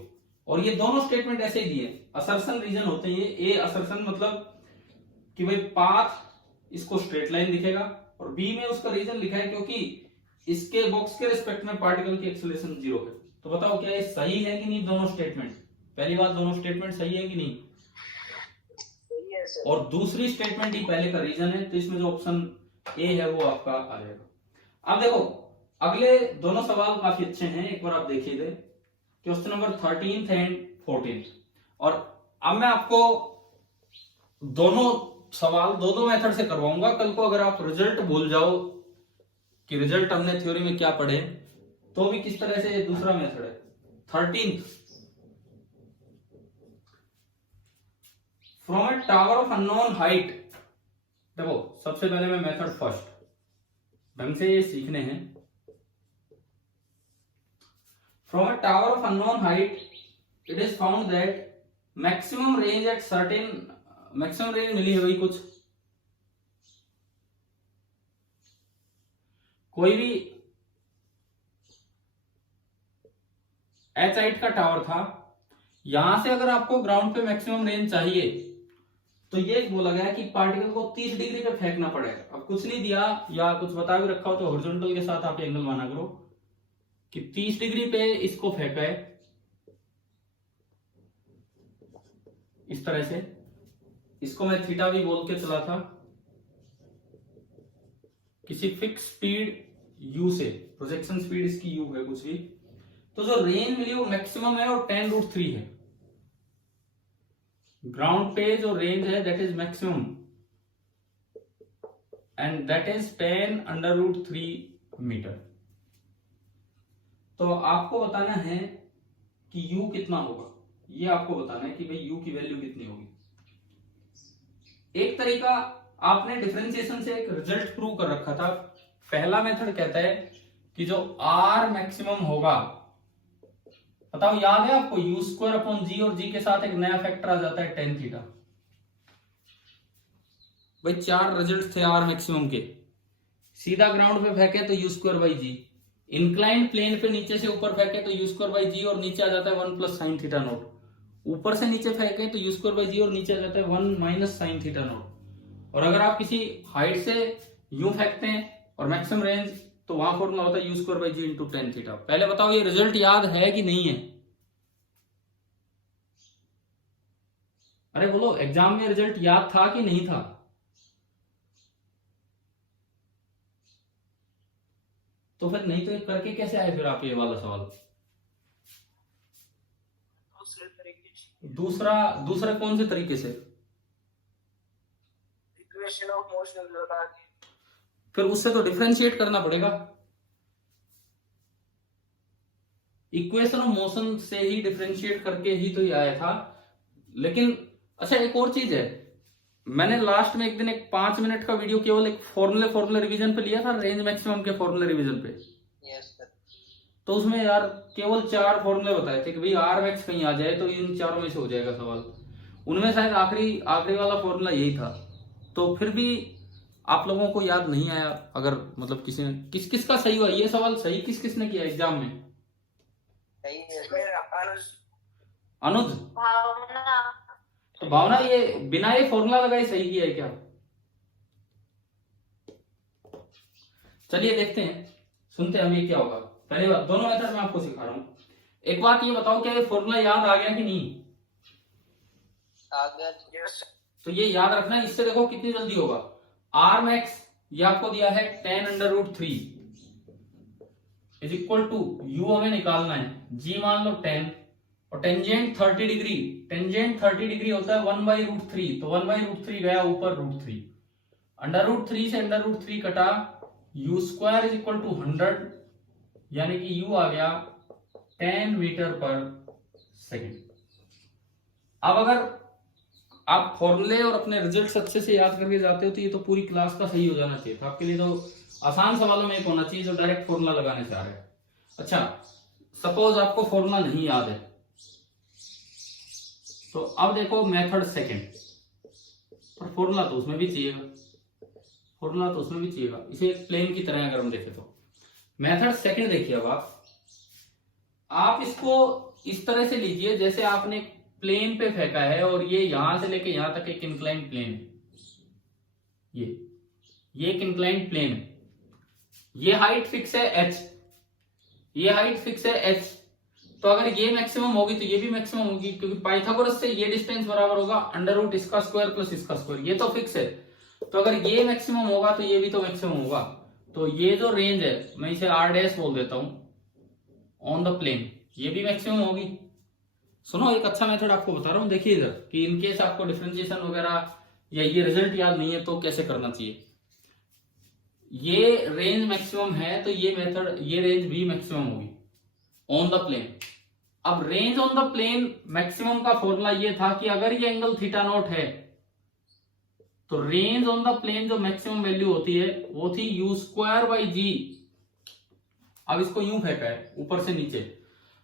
और ये दोनों स्टेटमेंट ऐसे ही दिए, असर्शन रीजन होते हैं ये। ए असर्शन मतलब कि भाई पाथ इसको स्ट्रेट लाइन दिखेगा, और बी में उसका रीजन लिखा है क्योंकि इसके बॉक्स के रिस्पेक्ट में पार्टिकल की एक्सेलरेशन 0 है। तो बताओ क्या ये सही है कि नहीं दोनों स्टेटमेंट? पहली बात, दोनों स्टेटमेंट सही है कि नहीं? और दूसरी स्टेटमेंट ही पहले का रीजन है, तो इसमें जो ऑप्शन ए है वो आपका आ जाएगा। अब देखो अगले दोनों सवाल काफी अच्छे हैं, एक बार आप देखिए थे क्वेश्चन नंबर 13 एंड 14। और अब मैं आपको दोनों सवाल दो मेथड से करवाऊंगा। कल को अगर आप रिजल्ट भूल जाओ कि रिजल्ट हमने थ्योरी में क्या पढ़े, तो भी किस तरह से दूसरा मेथड है। 13 from a tower of unknown height. देखो सबसे पहले मैं मेथड फर्स्ट ढंग से ये सीखने हैं। From a tower of unknown height it is found that maximum range at certain, maximum range मिली है भाई कुछ, कोई भी एच हाइट का टावर था, यहां से अगर आपको ग्राउंड पे मैक्सिमम रेंज चाहिए तो ये बोला गया कि पार्टिकल को 30 डिग्री पे फेंकना पड़ेगा। अब कुछ नहीं दिया या कुछ बता भी रखा हो तो हॉरिजॉन्टल के साथ आप एंगल माना करो कि 30 डिग्री पे इसको फेंका है इस तरह से। इसको मैं थीटा भी बोल के चला था। किसी फिक्स स्पीड u से, प्रोजेक्शन स्पीड इसकी u है कुछ भी, तो जो रेंज मिली वो मैक्सिमम है और 10√3 है। ग्राउंड पे जो रेंज है that is maximum and that is 10√3 metre. तो आपको बताना है कि u कितना होगा, ये आपको बताना है कि भाई u की वैल्यू कितनी होगी। एक तरीका, आपने डिफरेंशिएशन से एक रिजल्ट प्रूव कर रखा था। पहला मेथड कहता है कि जो r मैक्सिमम होगा, बताओ याद है आपको, u²/g और g के साथ एक नया फैक्टर आ जाता है tan थीटा। भाई 4 रिजल्ट थे r मैक्सिमम के, सीधा ग्राउंड पे फेंके तो u²/g, इंक्लाइंड प्लेन पे नीचे से ऊपर फेंके तो u²/g और नीचे आ जाता है 1 + sin थीटा नॉट, ऊपर से नीचे फेंके तो u²/g और नीचे आ जाता है 1 - sin थीटा नॉट। और अगर आप किसी हाइट से यूं फेंकते हैं और मैक्सिमम रेंज, तो वहां फॉर्मूला होता है u²/g × tan थीटा। पहले बताओ ये रिजल्ट याद है कि नहीं है? अरे बोलो, एग्जाम में रिजल्ट याद था कि नहीं था? तो फिर नहीं तो करके कैसे आए फिर आप ये वाला सवाल? दूसरे तरीके से, दूसरा कौन से तरीके से? इक्वेशन ऑफ मोशन लगा के। फिर उससे तो डिफरेंशिएट करना पड़ेगा। इक्वेशन ऑफ मोशन से ही डिफरेंशिएट करके ही तो ये आया था। लेकिन अच्छा, एक और चीज है, मैंने लास्ट में एक दिन एक 5 मिनट का वीडियो केवल एक फॉर्मूले रिवीजन पे लिया था, रेंज मैक्सिमम के फॉर्मूले रिवीजन पे। Yes sir. तो उसमें यार केवल 4 फॉर्मूले बताए थे कि भाई आर मैक्स कहीं आ जाए तो इन चारों में से हो जाएगा सवाल। उनमें शायद आखिरी वाला फॉर्मूला यही था। तो फिर भी आप लोगों को याद नहीं आया। अगर मतलब किसी ने किसका सही हुआ ये सवाल, सही किसने किया एग्जाम में? सही है अनुज। भावना। तो भावना, ये बिना ये फॉर्मूला लगाए सही किया है क्या? चलिए देखते हैं, सुनते हैं हम ये क्या होगा। पहले बात, दोनों मेथड मैं आपको सिखा रहा हूं। एक बात ये बताओ, क्या ये फॉर्मूला याद आ गया कि नहीं? आ गया। यस। तो ये याद रखना है, इससे देखो कितनी जल्दी होगा। आर मैक्स ये आपको दिया है 10√3 इज इक्वल टू यू हमें निकालना है, जी मान लो 10, और टेंजेंट 30 डिग्री, टेंजेंट 30 डिग्री होता है 1/√3, तो 1/√3 गया ऊपर √3, √3 से √3 कटा, u² इज इक्वल टू 100, यानी कि u आ गया 10 मीटर पर सेकेंड। अब अगर आप फॉर्मूले और अपने रिजल्ट्स अच्छे से याद करके जाते हो तो ये तो पूरी क्लास का सही हो जाना चाहिए था। आपके लिए तो आसान सवालों में एक होना चाहिए जो डायरेक्ट फॉर्मूला लगाने से आ रहा है। अच्छा, सपोज आपको फॉर्मूला नहीं याद है, तो अब देखो मेथड सेकंड, पर फॉर्मूला तो उसमें भी चाहिएगा, इसे एक प्लेन की तरह अगर हम देखें तो। मेथड सेकंड देखिए, अब आप इसको इस तरह से लीजिए जैसे आपने प्लेन पे फेंका है और ये यहां से लेके यहां तक एक इंक्लाइंड प्लेन है, ये एक इंक्लाइंड प्लेन है, ये हाइट फिक्स है h, ये हाइट फिक्स है h। तो अगर ये मैक्सिमम होगी तो ये भी मैक्सिमम होगी, क्योंकि पाइथागोरस से ये डिस्टेंस बराबर होगा √ इसका स्क्वायर प्लस इसका स्क्वायर, ये तो फिक्स है। तो अगर ये मैक्सिमम होगा तो ये भी तो मैक्सिमम होगा। तो ये जो रेंज है, मैं इसे r' बोल देता हूं ऑन द प्लेन, ये भी मैक्सिमम होगी। सुनो, एक अच्छा मेथड आपको बता रहा हूं, देखिए इधर, कि इनकेस आपको डिफरेंशिएशन वगैरह या ये रिजल्ट याद नहीं है तो कैसे करना चाहिए। ये रेंज मैक्सिमम है तो ये मेथड, ये रेंज भी मैक्सिमम होगी ऑन द प्लेन। अब range on the plane maximum का फॉर्मूला ये था कि अगर ये एंगल θ0 है तो रेंज ऑन द प्लेन जो मैक्सिमम वैल्यू होती है वो थी u²/g। अब इसको यूं फेंका है ऊपर से नीचे,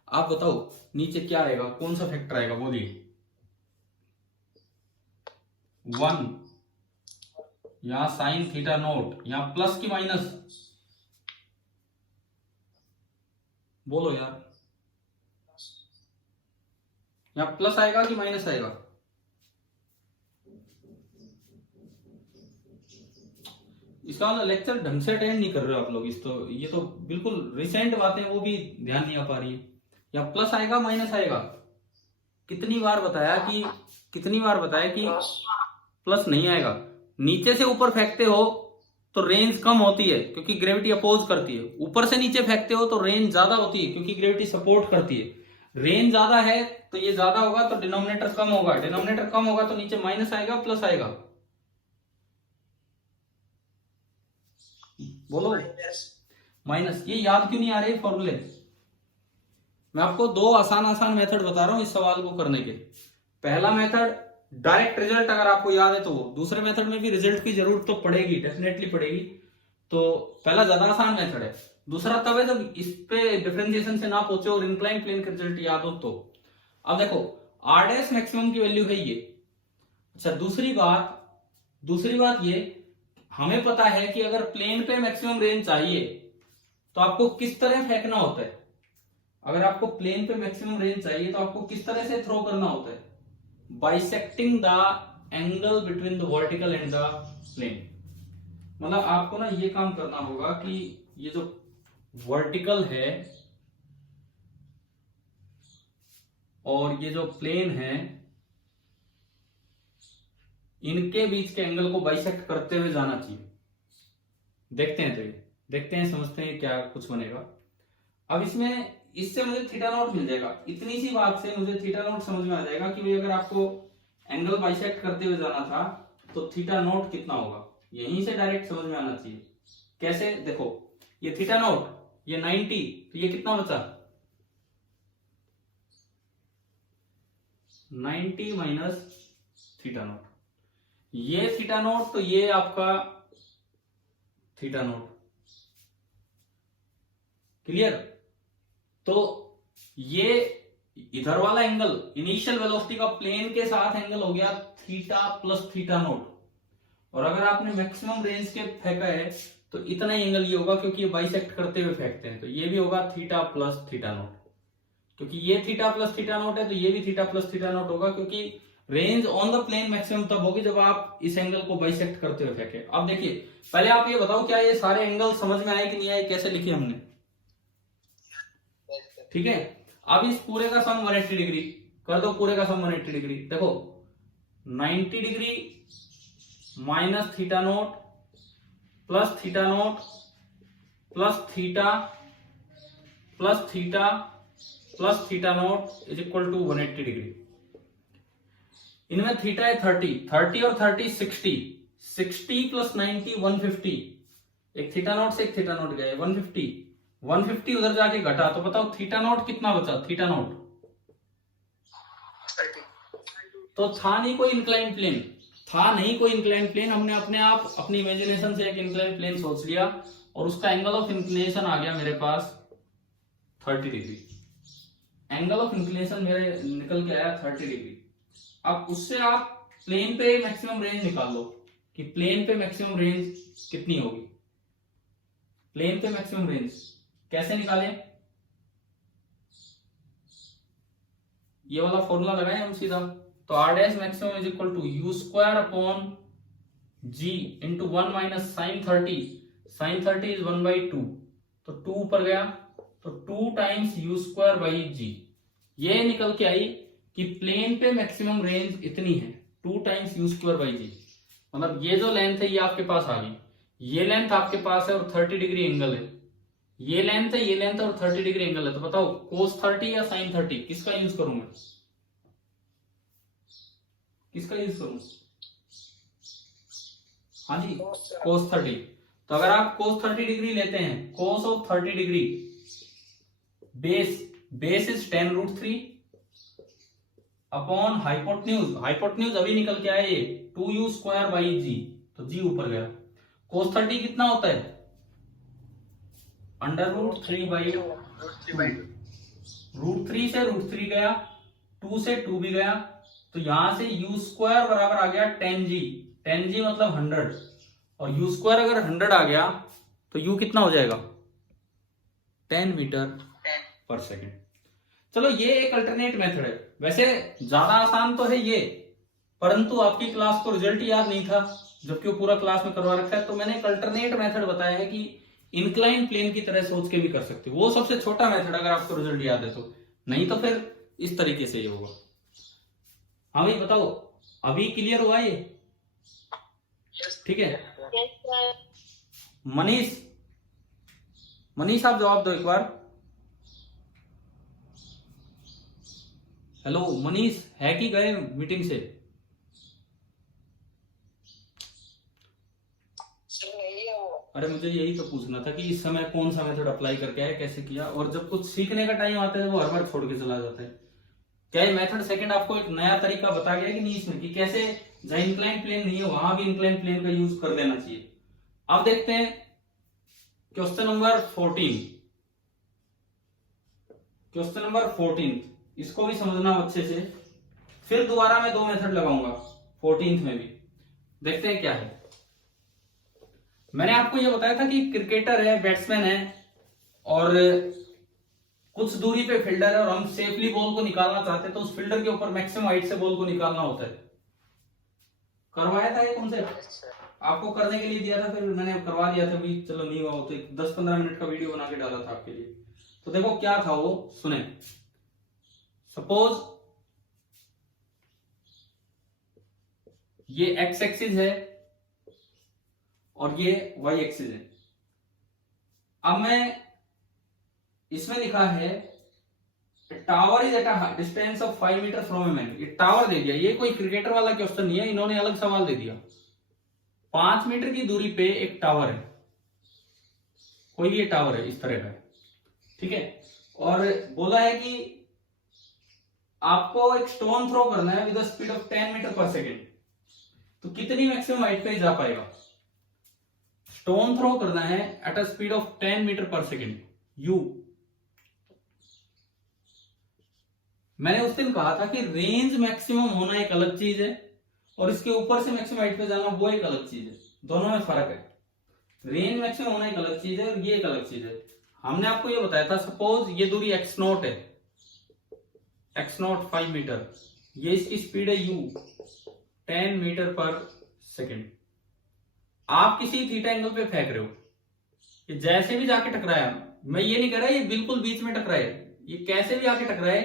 आप बताओ नीचे क्या आएगा, कौन सा फैक्टर आएगा, बोलिए। 1, यहां sin θ0, यहां प्लस की माइनस, बोलो यार, यहां प्लस आएगा कि माइनस आएगा? इसका मतलब लेक्चर ढंग से अटेंड नहीं कर रहे हो आप लोग। ये तो बिल्कुल रिसेंट बातें वो भी ध्यान नहीं आ पा रही है। या प्लस आएगा माइनस आएगा? कितनी बार बताया कि प्लस नहीं आएगा। नीचे से ऊपर फेंकते हो तो रेंज कम होती है क्योंकि ग्रेविटी अपोज करती है, ऊपर से नीचे फेंकते हो तो रेंज ज्यादा होती है क्योंकि ग्रेविटी सपोर्ट करती है। रेंज ज्यादा है तो ये ज्यादा होगा तो डिनोमिनेटर कम होगा, डिनोमिनेटर कम होगा तो नीचे माइनस आएगा प्लस आएगा। बोलो। माइनस। माइनस। ये याद क्यों नहीं आ रहे फॉर्मूले? मैं आपको दो आसान आसान मेथड बता रहा हूं इस सवाल को करने के। पहला मेथड डायरेक्ट रिजल्ट अगर आपको याद है तो वो, दूसरे मेथड में भी रिजल्ट की जरूरत तो पड़ेगी, डेफिनेटली पड़ेगी। तो पहला ज्यादा आसान मेथड है, दूसरा तब है जब इस पे डिफरेंशिएशन से ना पहुंचे और इंक्लाइन प्लेन के रिजल्ट याद हो तो। अब देखो आर डैश मैक्सिमम की वैल्यू है ये। अच्छा दूसरी बात ये, हमें पता है कि अगर प्लेन पे मैक्सिमम रेंज चाहिए तो आपको किस तरह फेंकना होता है। अगर आपको प्लेन पे मैक्सिमम रेंज चाहिए तो आपको किस तरह से थ्रो करना होता है? Bisecting the angle between the vertical and the plane. मतलब आपको ना ये काम करना होगा कि ये जो वर्टिकल है और ये जो प्लेन है, इनके बीच के एंगल को बाइसेक्ट करते हुए जाना चाहिए। देखते हैं, तो ये देखते हैं, समझते हैं क्या कुछ बनेगा। अब इससे मुझे थीटा नॉट मिल जाएगा। इतनी सी बात से मुझे थीटा नॉट समझ में आ जाएगा कि भाई अगर आपको एंगल बाइसेक्ट करते हुए जाना था तो थीटा नॉट कितना होगा। यहीं से डायरेक्ट समझ में आना चाहिए। कैसे? देखो ये थीटा नॉट, ये 90, तो ये कितना बचा? 90 माइनस थीटा नॉट। ये थीटा नॉट, तो ये आपका थीटा नॉट। क्लियर? तो ये इधर वाला एंगल इनिशियल वेलोसिटी का प्लेन के साथ एंगल हो गया थीटा प्लस थीटा नॉट। और अगर आपने मैक्सिमम रेंज के फेंका है तो इतना ही एंगल ये होगा, क्योंकि ये बाइसेक्ट करते हुए फेंकते हैं, तो ये भी होगा थीटा प्लस थीटा नॉट। क्योंकि ये थीटा प्लस थीटा नॉट है तो ये भी थीटा प्लस थीटा नॉट होगा, क्योंकि range on the plane maximum तब होगी जब आप इस एंगल को बाइसेक्ट करते हुए फेंके। अब देखिए पहले आप ये बताओ क्या ये सारे एंगल समझ में आए कि नहीं आए, कैसे लिखे हमने? ठीक है। अब इस पूरे का सम 180 डिग्री कर दो, पूरे का सम 180 डिग्री। देखो 90 degree minus theta naught plus theta naught plus theta plus theta plus theta naught is equal to 180 degree. इनमें थीटा है 30 और 30 60 प्लस 90 150। एक थीटा नोट से एक थीटा नोट गया 150 उधर जाके घटा, तो बताओ थीटा नोट कितना बचा? थीटा नोट तो था नहीं कोई इंक्लाइन प्लेन, हमने अपने आप अपनी इमेजिनेशन से एक इंक्लाइन प्लेन सोच लिया और उसका एंगल ऑफ इंक्लिनेशन आ गया मेरे पास 30 डिग्री। एंगल ऑफ इंक्लिनेशन मेरे निकल के आया 30 डिग्री। अब उससे आप प्लेन पे मैक्सिमम रेंज निकाल लो कि प्लेन पे मैक्सिमम रेंज कितनी होगी। प्लेन पे मैक्सिमम रेंज कैसे निकालें? ये वाला फॉर्मूला लगाएं हम सीधा। तो r dash maximum is equal to u square upon g into 1 minus sine 30 is 1/2, तो 2 ऊपर गया तो 2 times u square by g. ये निकल के आई कि प्लेन पे मैक्सिमम रेंज इतनी है 2 टाइम्स यू स्क्वायर बाई जी। मतलब ये जो लेंथ है ये आपके पास आ गई, ये लेंथ आपके पास है और 30 डिग्री एंगल है। ये लेंथ और 30 डिग्री एंगल है। तो बताओ cos 30 या sin 30 किसका यूज करूं मैं? किसका यूज करूं? हाँ जी cos 30। तो अगर आप cos 30 डिग्री लेते हैं, cos of 30 degree base is 10√3 upon hypotenuse अभी निकल के आए 2u स्क्वायर बाई जी, तो जी ऊपर गया। cos 30 कितना होता है? √3/2। √3 से √3 गया, 2 से 2 भी गया, तो यहां से u स्क्वायर बराबर आ गया 10g। 10g मतलब 100, और u स्क्वायर अगर 100 आ गया तो u कितना हो जाएगा? 10 मीटर पर सेकेंड। चलो ये एक अल्टरनेट मेथड है। वैसे ज्यादा आसान तो है ये, परंतु आपकी क्लास को रिजल्ट याद नहीं था जबकि वो पूरा क्लास में करवा रखा है, तो मैंने एक अल्टरनेट मेथड बताया है कि इंक्लाइन प्लेन की तरह सोच के भी कर सकते हो। वो सबसे छोटा मेथड अगर आपको रिजल्ट याद है तो, नहीं तो फिर इस तरीके से ये होगा। हाँ भाई बताओ, अभी क्लियर हुआ ये? ठीक है। मनीष आप जवाब दो एक बार। हेलो मनीष, है कि गए मीटिंग से? अरे मुझे यही तो पूछना था कि इस समय कौन सा मेथड अप्लाई करके आया, कैसे किया, और जब कुछ सीखने का टाइम आता है वो हर बार छोड़ के चला जाता है। क्या ये मेथड सेकंड आपको एक नया तरीका बता गया कि नहीं इसमें, कि कैसे जहां इंक्लाइन प्लेन नहीं है वहां भी इंक्लाइन प्लेन का यूज कर देना चाहिए। अब देखते हैं क्वेश्चन नंबर 14। क्वेश्चन नंबर 14 इसको भी समझना अच्छे से, फिर दोबारा मैं 2 मेथड लगाऊंगा 14th में भी। देखते हैं क्या है। मैंने आपको यह बताया था कि क्रिकेटर है, बैट्समैन है, और कुछ दूरी पे फील्डर है, और हम सेफली बॉल को निकालना चाहते हैं, तो उस फील्डर के ऊपर मैक्सिमम हाइट से बॉल को निकालना होता है। करवाया था ये कॉन्सेप्ट आपको करने के लिए दिया था, फिर मैंने करवा दिया था भी, चलो नहीं हुआ हो तो 10-15 मिनट का वीडियो बना के डाला था आपके लिए। तो देखो क्या था वो, सुने। सपोज ये एक्स एक्सिस है और ये वाई एक्सिस है। अब मैं इसमें लिखा है tower is at a distance of 5 metre from a man. ये टावर दे दिया, ये कोई क्रिकेटर वाला क्वेश्चन नहीं है, इन्होंने अलग सवाल दे दिया। 5 मीटर की दूरी पे एक टावर है, कोई ये टावर है इस तरह का, ठीक है, और बोला है कि आपको एक स्टोन थ्रो करना है with speed of 10 metre per second. तो कितनी मैक्सिमम हाइट पे जा पाएगा? स्टोन थ्रो करना है at a speed of 10 metre per second u. मैंने उस दिन कहा था कि रेंज मैक्सिमम होना एक अलग चीज है, और इसके ऊपर से मैक्सिमम हाइट पे जाना वो एक अलग चीज है, दोनों में फर्क है। रेंज मैक्सिमम होना एक अलग चीज है और ये एक अलग चीज है। हमने आपको ये बताया था, सपोज ये दूरी x नॉट है, x नॉट 5 मीटर, ये इसकी स्पीड है u 10 मीटर पर सेकेंड। आप किसी थीटा एंगल पे फेंक रहे हो, ये जैसे भी जाके टकराया, मैं ये नहीं कह रहा ये बिल्कुल बीच में टकराए, ये कैसे भी आके टकराए,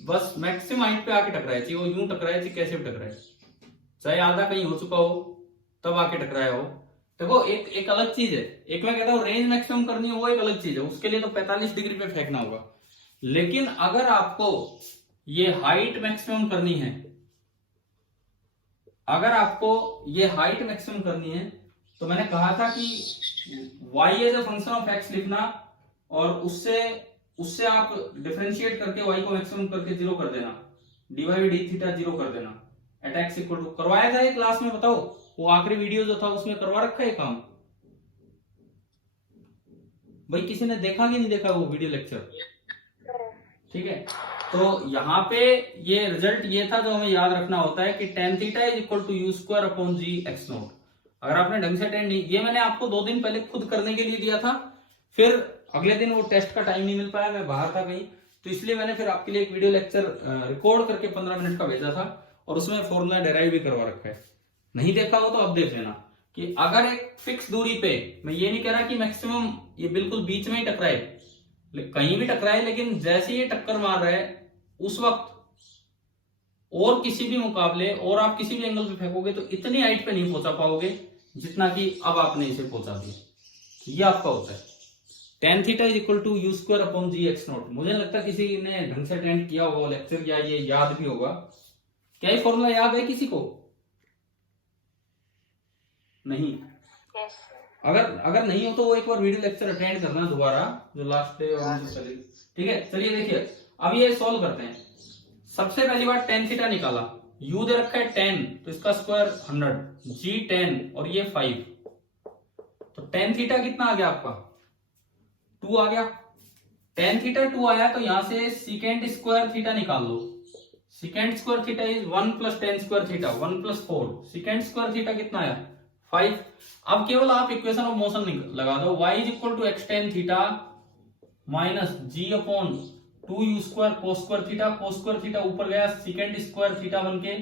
बस मैक्सिमम हाइट पे आके टकराए, चाहे वो यूं टकराए चाहे कैसे भी टकराए, चाहे आधा कहीं हो चुका हो तब आके टकराया हो। देखो एक अलग चीज है, एक मैं कहता हूं रेंज मैक्सिमम करनी है वो एक अलग चीज है, उसके लिए तो 45 डिग्री पे फेंकना होगा। लेकिन अगर आपको ये हाइट मैक्सिमम करनी है, अगर आपको ये हाइट मैक्सिमम करनी है, तो मैंने कहा था कि y as a function of x लिखना, और उससे आप डिफरेंशिएट करके y को मैक्सिमम करके 0 कर देना, dy बाई डी थीटा 0 कर देना एट x इक्वल टू। करवाया था ये क्लास में, बताओ वो आखिरी वीडियो जो था उसमें करवा रखा है काम? भाई किसी ने देखा कि नहीं देखा वो वीडियो लेक्चर? ठीक है, तो यहाँ पे ये रिजल्ट ये था जो हमें याद रखना होता है कि tan theta is equal to u square upon g x naught. अगर आपने ढंग से tan नहीं, ये मैंने आपको 2 दिन पहले खुद करने के लिए दिया था, फिर अगले दिन वो टेस्ट का टाइम नहीं मिल पाया, मैं बाहर था कहीं, तो इसलिए मैंने फिर आपके लिए एक वीडियो लेक्चर रिकॉर्ड करके 15 मिनट का भेजा था, और उसमें फॉर्मूला डेराइव भी करवा रखा है। नहीं देखा हो तो अब देख लेना कि अगर एक फिक्स दूरी पे, मैं ये नहीं कह रहा कि मैक्सिमम ये बिल्कुल बीच में ही टकराए, कहीं भी टकराए, लेकिन जैसे ये टक्कर मार रहा है उस वक्त और किसी भी मुकाबले और आप किसी भी एंगल पे फेंकोगे तो इतनी हाइट पे नहीं पहुंचा पाओगे जितना कि अब आपने इसे पहुंचा दिया। ये आपका होता है tan theta is equal to u square upon g x naught. मुझे लगता है किसी ने ढंग से अटेंड किया होगा लेक्चर, या ये याद भी होगा। क्या ये फॉर्मूला याद है किसी को? नहीं? अगर नहीं हो तो वो एक बार वीडियो लेक्चर अटेंड करना दोबारा, जो लास्ट डे और ठीक है। चलिए देखिए अब ये सॉल्व करते हैं। सबसे पहली बार tan थीटा निकाला, u दे रखा है 10 तो इसका स्क्वायर 100, g 10 और ये 5, तो tan थीटा कितना आ गया आपका? 2 आ गया। tan थीटा 2 आया तो यहां से secant स्क्वायर थीटा निकाल लो। secant square theta is 1 plus tan square theta 1 plus 4, secant square theta कितना आया? 5। अब केवल आप इक्वेशन ऑफ मोशन लगा दो, y is equal to x tan theta minus g upon 2 u square cos square theta, cos square theta ऊपर गया सेकेंड स्क्वायर थीटा बन के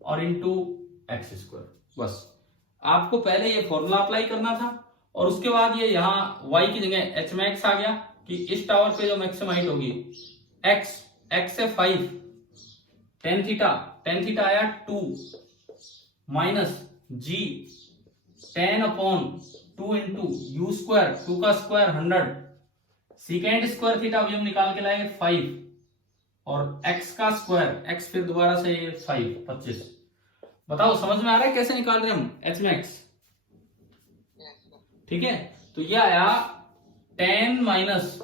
और इनटू एक्स स्क्वायर। बस आपको पहले ये फॉर्मूला अप्लाई करना था, और उसके बाद ये यहाँ y की जगह एच मैक्स आ गया कि इस टावर पे जो मैक्सिमम हाइट होगी x से 5, tan थीटा आया 2 minus g 10 upon 2 into u square, 2 का स्क्वायर 100, सेकेंड स्क्वायर थीटा अभी हम निकाल के लाएंगे 5, और x का स्क्वायर, x फिर दोबारा से 5 25। बताओ समझ में आ रहा है कैसे निकाल रहे हम एच मैक्स? ठीक है, तो ये आया 10 माइनस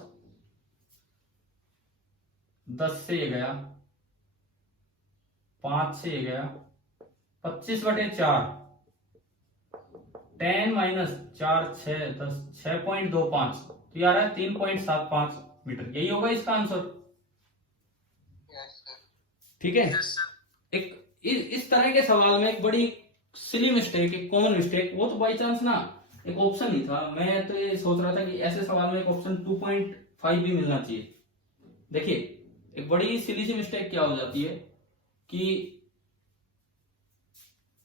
10 से ये गया 5 से ये गया 25/4, 10 माइनस 4 6 10 6.25, तो ये आ रहा है 3.75 मीटर। यही होगा इसका आंसर। ठीक है, एक इस तरह के सवाल में एक बड़ी सिली मिस्टेक, एक कॉमन मिस्टेक, वो तो बाई चांस ना एक ऑप्शन नहीं था। मैं तो ये सोच रहा था कि ऐसे सवाल में एक ऑप्शन 2.5 भी मिलना चाहिए। देखिए, एक बड़ी सिली सी मिस्टेक क्या हो जाती है कि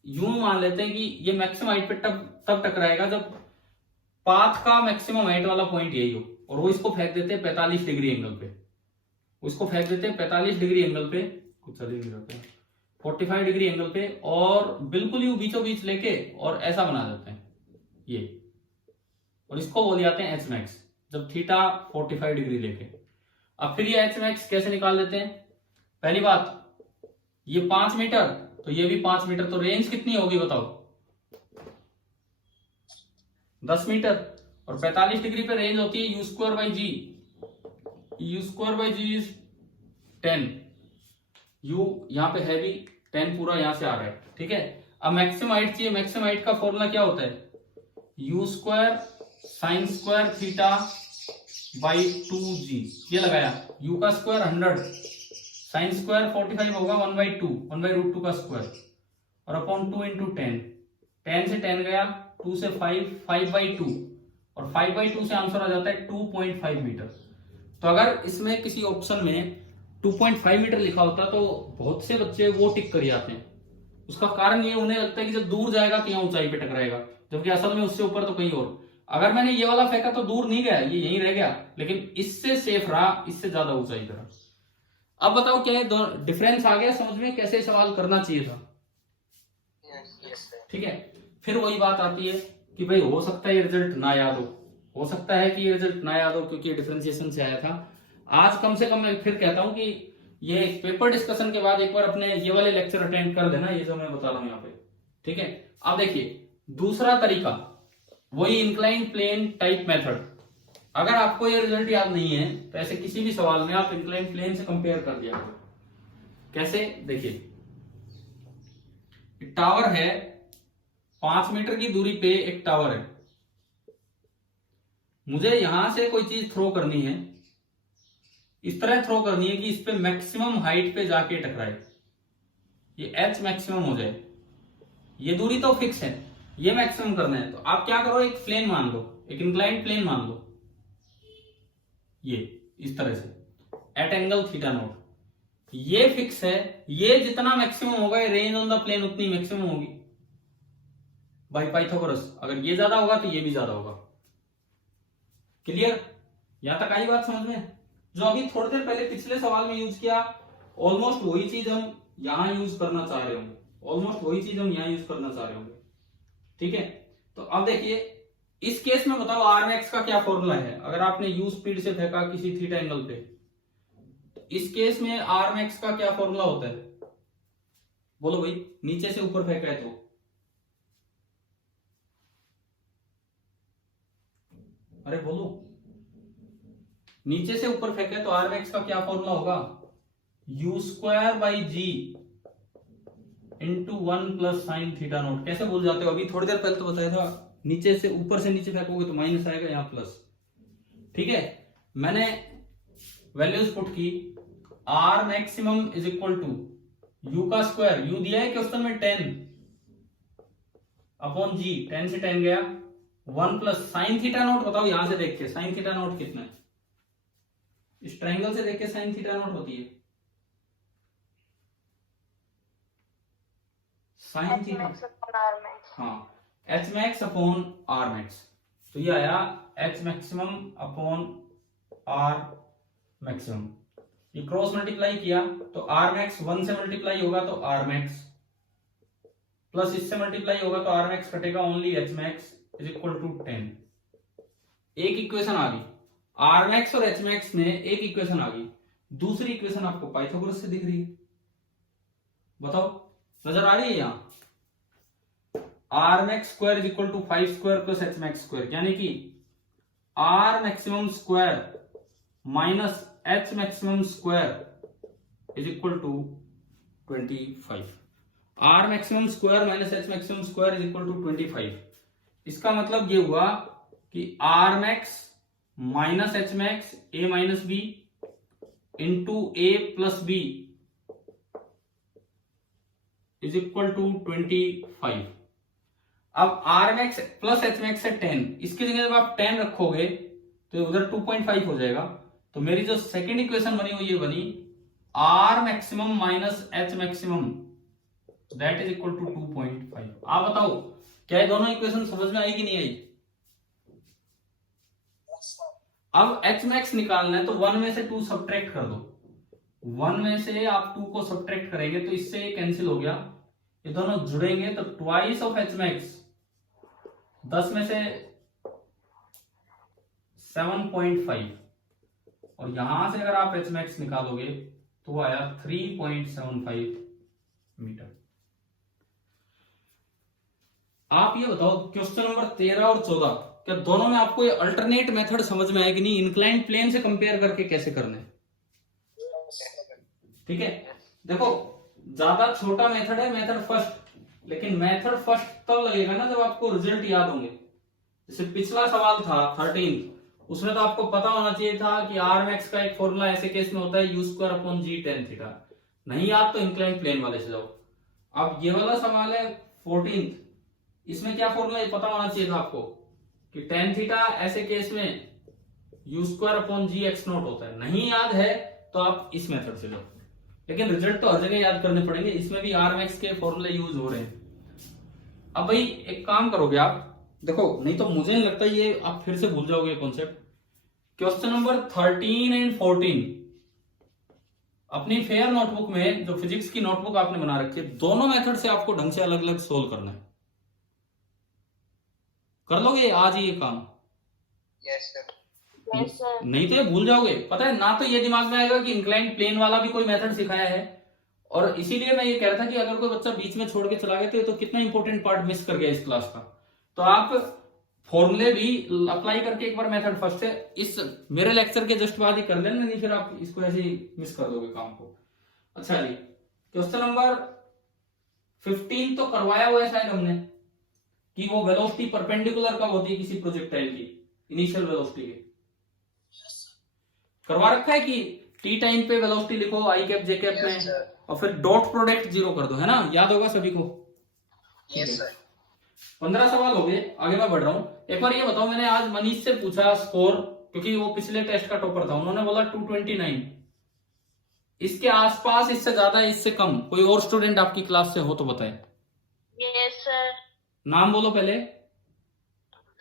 यूं मान लेते हैं कि ये मैक्सिमम हाइट पे तब टकराएगा जब पाथ का मैक्सिमम हाइट वाला पॉइंट यही हो, और वो इसको फेंक देते हैं 45 डिग्री एंगल पे, उसको फेंक देते हैं 45 डिग्री एंगल पे, कुछ चल ही नहीं रहता है 45 डिग्री एंगल पे, और बिल्कुल यूं बीचों बीच लेके और ऐसा बना देते हैं ये, और इसको बोल जाते हैं एच मैक्स, जब थीटा 45 डिग्री लेके। अब फिर ये एच मैक्स कैसे निकाल देते हैं? पहली बात, ये 5 मीटर तो ये भी 5 मीटर, तो रेंज कितनी होगी बताओ? 10 मीटर, और 45 डिग्री पे रेंज होती है u²/g, u²/g इज 10, u यहां पे है भी 10 पूरा यहां से आ रहा है। ठीक है, अब मैक्सिमम हाइट चाहिए। मैक्सिमम हाइट का फॉर्मूला क्या होता है? u² sin² θ/2g, ये लगाया, u का स्क्वायर 100, sin स्क्वायर 45 होगा 1/2, 1/√2 का स्क्वायर, और अपॉन 2 × 10, 10 से 10 गया, 2 से 5, 5/2, और 5/2 से आंसर आ जाता है 2.5 मीटर। तो अगर इसमें किसी ऑप्शन में 2.5 मीटर लिखा होता तो बहुत से बच्चे वो टिक कर जाते हैं। उसका कारण ये उन्हें लगता है कि जब दूर जाएगा तो यहाँ ऊंचाई पे टकराएगा, जबकि असल में उससे ऊपर तो कहीं और। अगर मैंने ये वाला फेंका तो दूर नहीं गया, ये यहीं रह गया, लेकिन इससे सेफ रहा, इससे ज्यादा ऊंचाई पे रहा। अब बताओ क्या है डिफरेंस आ गया समझ में, कैसे सवाल करना चाहिए था? ठीक है, फिर वही बात आती है कि भाई हो सकता है ये रिजल्ट ना याद हो सकता है कि ये रिजल्ट ना याद हो क्योंकि डिफरेंशिएशन से आया था। आज कम से कम मैं फिर कहता हूं कि ये पेपर डिस्कशन के बाद एक बार अपने ये वाले लेक्चर अटेंड कर लेना, ये जो मैं बता रहा हूं यहाँ पे। ठीक है, अब देखिए दूसरा तरीका, वही इंक्लाइन प्लेन टाइप मेथड। अगर आपको ये रिजल्ट याद नहीं है तो ऐसे किसी भी सवाल में आप इंक्लाइन प्लेन से कंपेयर कर दिया करो। कैसे? देखिए, टावर है, 5 मीटर की दूरी पे एक टावर है, मुझे यहां से कोई चीज थ्रो करनी है, इस तरह थ्रो करनी है कि इस पे मैक्सिमम हाइट पे जाके टकराए, ये एच मैक्सिमम हो जाए। ये दूरी तो फिक्स है, ये मैक्सिमम करना है, तो आप क्या करो, एक प्लेन मान लो, एक इंक्लाइंड प्लेन मान लो, ये इस तरह से एट एंगल θ0, ये फिक्स है, ये जितना मैक्सिमम होगा रेंज ऑन द प्लेन उतनी मैक्सिमम होगी बाय पाइथागोरस। अगर ये ज्यादा होगा तो ये भी ज्यादा होगा। क्लियर? यहां तक आई बात समझ में? जो अभी थोड़ी देर पहले पिछले सवाल में यूज किया, ऑलमोस्ट वही चीज हम यहां यूज करना चाह रहे होंगे, ऑलमोस्ट वही चीज हम यहां यूज करना चाह रहे होंगे। ठीक है, तो अब देखिए इस केस में बताओ आर मैक्स का क्या फॉर्मूला है। अगर आपने यू स्पीड से फेंका किसी थीटा एंगल पे, तो इस केस में आर मैक्स का क्या फॉर्मूला होता है? बोलो भाई, नीचे से ऊपर फेंका है तो अरे बोलो, नीचे से ऊपर फेंके तो आर मैक्स का क्या फॉर्मूला होगा? u²/g × 1 + sin θ0। कैसे भूल जाते हो? अभी थोड़ी देर पहले तो बताया था, नीचे से ऊपर से नीचे फेंकोगे तो माइनस आएगा, यहाँ प्लस। ठीक है, मैंने वैल्यूज पुट की, r maximum is equal to u का स्क्वायर, यू दिया है क्वेश्चन में 10 अपॉन जी, 10 से 10 गया, 1 + sin θ0। बताओ यहां से देख के sin θ0 कितना है? इस ट्रायंगल से देख के sin θ0 होती है sin θ, हाँ, h max upon r max। तो ये आया h maximum upon r maximum. ये क्रॉस मल्टीप्लाई किया तो r max 1 से मल्टीप्लाई होगा तो r max, प्लस इससे मल्टीप्लाई होगा तो r max कटेगा, only h max is equal to 10। एक इक्वेशन आ गई, r max और h max में एक इक्वेशन आ गई। दूसरी इक्वेशन आपको पाइथागोरस से दिख रही है, बताओ नजर आ रही है? यहां r max square is equal to 5 square plus h max square, यानी कि r maximum square minus h maximum square is equal to 25। R maximum square minus h maximum square is equal to 25। इसका मतलब ये हुआ कि r max minus h max a minus b into a plus b is equal to 25। अब r max plus h max है 10, इसकी जगह जब आप 10 रखोगे तो उधर 2.5 हो जाएगा। तो मेरी जो सेकेंड इक्वेशन बनी हुई है बनी r maximum minus h maximum that is equal to 2.5। आप बताओ क्या ये दोनों इक्वेशन समझ में आई कि नहीं आई? अब एच मैक्स निकालना है तो 1 में से 2 सब्ट्रैक्ट कर दो। 1 में से आप 2 को सब्ट्रैक्ट करेंगे तो इससे ये कैंसिल हो गया, ये दोनों जुड़ेंगे तो ट्वाइस ऑफ एच मैक्स 10 में से 7.5 और यहां से अगर आप एच मैक्स निकालोगे तो वो आया 3.75 मीटर। आप ये बताओ क्वेश्चन नंबर 13 और 14 क्या दोनों में आपको ये अल्टरनेट मेथड समझ में आया कि नहीं? इंक्लाइंड प्लेन से कंपेयर करके कैसे करने, ठीक है। देखो ज्यादा छोटा मेथड है मेथड फर्स्ट, लेकिन मेथड फर्स्ट तब लगेगा ना जब आपको रिजल्ट याद होंगे। जैसे पिछला सवाल था 13, उसमें तो आपको पता होना चाहिए था कि आर मैक्स का एक फॉर्मूला ऐसे केस में होता है u square upon g tan theta. नहीं याद तो इंक्लाइंड प्लेन वाले से जाओ। अब ये वाला सवाल है 14, इसमें क्या फॉर्मूला पता होना चाहिए था आपको कि टेन थीटा ऐसे केस में u square upon g x naught होता है। नहीं याद है तो आप इस मेथड से लो, लेकिन रिजल्ट तो हर जगह याद करने पड़ेंगे। इसमें भी आर मैक्स के फॉर्मूले यूज हो रहे हैं। अब भाई एक काम करोगे आप, देखो नहीं तो मुझे नहीं लगता ये आप फिर से भूल जाओगे कॉन्सेप्ट। क्वेश्चन नंबर 13 एंड 14 अपनी फेयर नोटबुक में जो फिजिक्स की नोटबुक आपने बना रखी है, दोनों मेथड से आपको ढंग से अलग अलग सोल्व करना है। कर लोगे आज ही ये काम? Yes sir. नहीं तो ये भूल जाओगे। पता है ना, तो ये दिमाग में आएगा कि इंक्लाइंड प्लेन वाला भी कोई मेथड सिखाया है, और इसीलिए मैं ये कह रहा था कि अगर कोई बच्चा बीच में छोड़ के चला गया तो ये तो कितना इंपॉर्टेंट पार्ट मिस कर गया इस क्लास का। तो आप फॉर्मूले भी अप्लाई करके एक बार मेथड फर्स्ट है इस मेरे लेक्चर के जस्ट बाद ही कर लेना, नहीं फिर आप इसको ऐसे ही मिस कर दोगे काम को। अच्छा जी, क्वेश्चन नंबर 15 तो करवाया हुआ है शायद हमने कि वो वेलोसिटी परपेंडिकुलर कब होती है किसी प्रोजेक्टाइल की, इनिशियल वेलोसिटी के करवा रखा है कि टी टाइम पे वेलोसिटी लिखो आई कैप जे कैप में और फिर डॉट प्रोडक्ट 0 कर दो, है ना? याद होगा सभी को। Yes sir. 15 सवाल हो गए, आगे मैं बढ़ रहा हूं। एक बार ये बताओ, मैंने आज मनीष से पूछा स्कोर, क्योंकि वो पिछले टेस्ट का टॉपर था, उन्होंने बोला 229। इसके आसपास, इससे ज्यादा, इससे कम? कोई और स्टूडेंट आपकी क्लास से हो तो बताए। Yes sir. नाम बोलो पहले।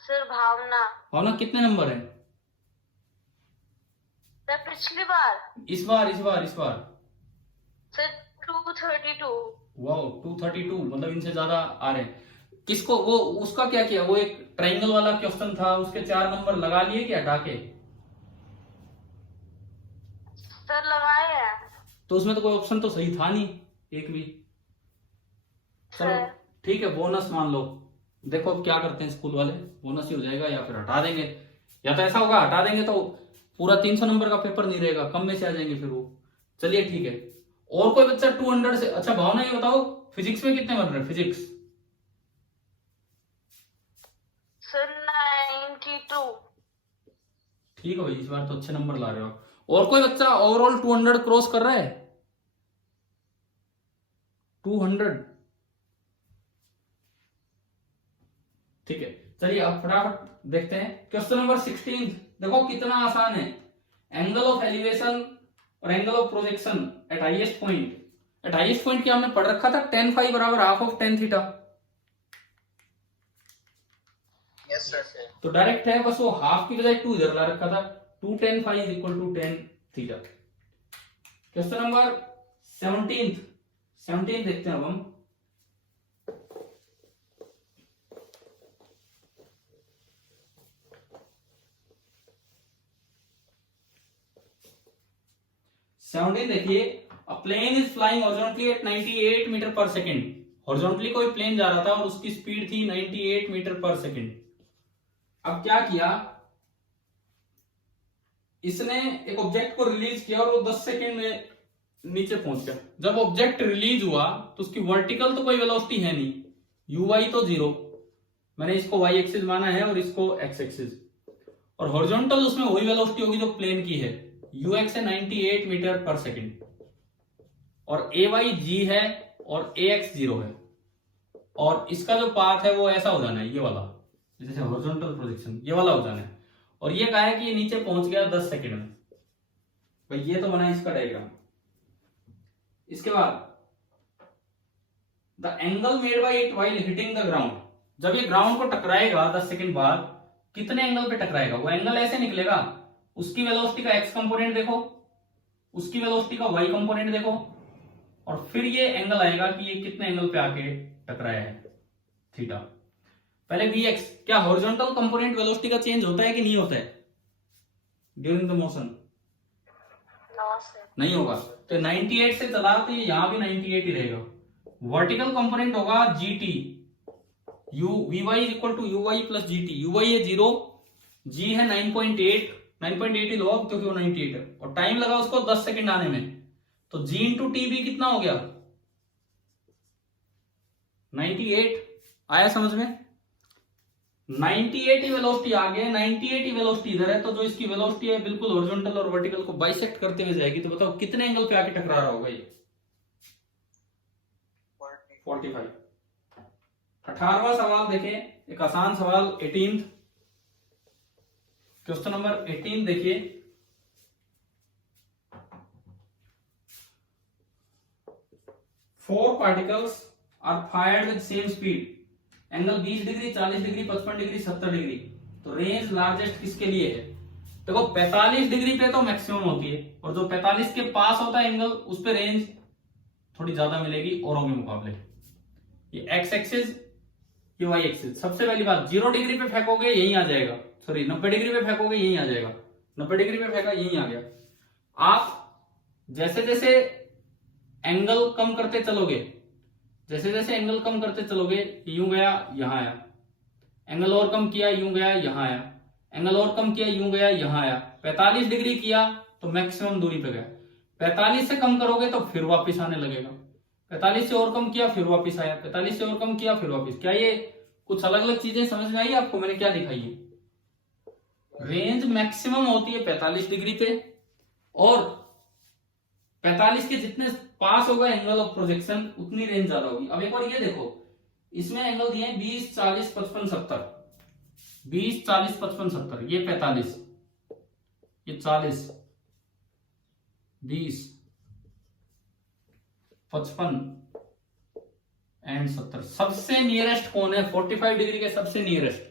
सर भावना। भावना कितने नंबर है? सर पिछली बार। इस बार सर 232। वाओ 232, मतलब इनसे ज्यादा आ रहे हैं। किसको वो उसका क्या किया? वो एक ट्रायंगल वाला क्वेश्चन था, उसके 4 नंबर लगा लिए कि हटा के? सर लगाए हैं। तो उसमें तो कोई ऑप्शन तो सही था नहीं एक भी। चलो ठीक है, बोनस मान लो। देखो अब क्या करते हैं स्कूल वाले, बोनस ही हो जाएगा या फिर हटा देंगे। या तो ऐसा होगा हटा देंगे तो पूरा 300 नंबर का पेपर नहीं रहेगा, कम में से आ जाएंगे फिर वो। चलिए ठीक है। और कोई बच्चा 200 से? अच्छा भावना ये बताओ फिजिक्स में कितने बन रहे हैं? Physics sir 92। ठीक है भाई, इस बार तो अच्छे नंबर ला रहे हो। और कोई बच्चा ओवरऑल 200 क्रॉस कर रहा है? 200? ठीक है, चलिए अब फटाफट देखते हैं क्वेश्चन नंबर 16। देखो कितना आसान है। एंगल ऑफ एलिवेशन और angle of projection eight highest point. Eight highest point क्या हमने पढ़ रखा था? tan phi बराबर half of tan theta. Yes sir. तो डायरेक्ट है, बस वो हाफ की बजाय 2 इधर ला रखा था। 2 tan phi is equal to tan theta. Question number 17 देखते हैं अब हम। देखिए, a plane is flying horizontally at 98 metre per second horizontally कोई प्लेन जा रहा था और उसकी स्पीड थी 98 मीटर पर सेकेंड। अब क्या किया इसने, एक ऑब्जेक्ट को रिलीज किया और वो 10 सेकेंड में नीचे पहुंच गया। जब ऑब्जेक्ट रिलीज हुआ तो उसकी वर्टिकल तो कोई वेलोसिटी है नहीं, ui तो 0, मैंने इसको y एक्सिस माना है और इसको x एक्सिस, और हॉरिजॉन्टल उसमें वही वेलोसिटी होगी जो प्लेन की है, ux है 98 मीटर पर सेकेंड, और ay g है और ax 0 है, और इसका जो पाथ है वो ऐसा हो जाना है, ये वाला, जैसे हॉरिजॉन्टल प्रोजेक्शन ये वाला हो जाना है, और ये कहा है कि ये नीचे पहुंच गया 10 सेकेंड में। भाई ये तो बना इसका डायग्राम। इसके बाद the angle made by it while hitting the ground, जब ये ग्राउंड को टकराएगा 10 सेकेंड बाद, कितने एंगल पे टकराएगा, वो एंगल ऐसे निकलेगा, उसकी वेलोसिटी का x कंपोनेंट देखो, उसकी वेलोसिटी का y कंपोनेंट देखो, और फिर ये एंगल आएगा कि ये कितने एंगल पे आके टकराया है, थीटा। पहले vx, क्या हॉरिजॉन्टल कंपोनेंट वेलोसिटी का चेंज होता है कि नहीं होता है ड्यूरिंग द मोशन? नहीं होगा। तो 98 से चला तो ये यहां भी 98 ही रहेगा। वर्टिकल कंपोनेंट होगा gt, vy is equal to ui plus gt, ui है 0, g है 9.8 ही लो अब क्योंकि वो 98 है, और टाइम लगा उसको 10 सेकेंड आने में, तो g इंटू टी भी कितना हो गया 98। आया समझ में? 98 ही वेलोसिटी आ गया, 98 ही वेलोसिटी इधर है, तो जो इसकी वेलोसिटी है बिल्कुल हॉरिजॉन्टल और वर्टिकल को बाइसेक्ट करते हुए जाएगी, तो बताओ कितने एंगल पे आके टकरा रहा होगा ये? 45। 18वां सवाल देखें, एक आसान सवाल 18th क्वेश्चन नंबर 18 देखिए। Four particles are fired with same speed, angle 20 degree, 40 degree, 55 degree, 70 degree, तो रेंज लार्जेस्ट किसके लिए है? देखो 45 डिग्री पे तो मैक्सिमम होती है, और जो 45 के पास होता है एंगल उस पे रेंज थोड़ी ज्यादा मिलेगी औरों के मुकाबले। ये x एक्सिस, ये y एक्सिस। सबसे पहली बात, 0 डिग्री पे फेंकोगे यही आ जाएगा, सॉरी 90 डिग्री पे फेंकोगे यही आ जाएगा, 90 डिग्री पे फेंका यही आ गया। आप जैसे जैसे एंगल कम करते चलोगे, जैसे जैसे एंगल कम करते चलोगे, यूं गया यहां आया, एंगल और कम किया यूं गया यहां आया, एंगल और कम किया यूं गया यहां आया, 45 डिग्री किया तो मैक्सिमम दूरी पे गया, 45 से कम करोगे तो फिर वापस आने लगेगा, 45 से और कम किया फिर वापस आया, 45 से और कम किया फिर वापस। क्या ये कुछ अलग अलग चीजें समझ में आई आपको? मैंने क्या दिखाई है? रेंज मैक्सिमम होती है 45 डिग्री पे, और 45 के जितने पास होगा एंगल ऑफ प्रोजेक्शन उतनी रेंज ज्यादा होगी। अब एक बार ये देखो, इसमें एंगल दिए 20, 40, 55, 70, 20, 40, 55, 70, ये 45, ये 40, 20, 55 एंड 70। सबसे नियरेस्ट कौन है? 45 डिग्री के सबसे नियरेस्ट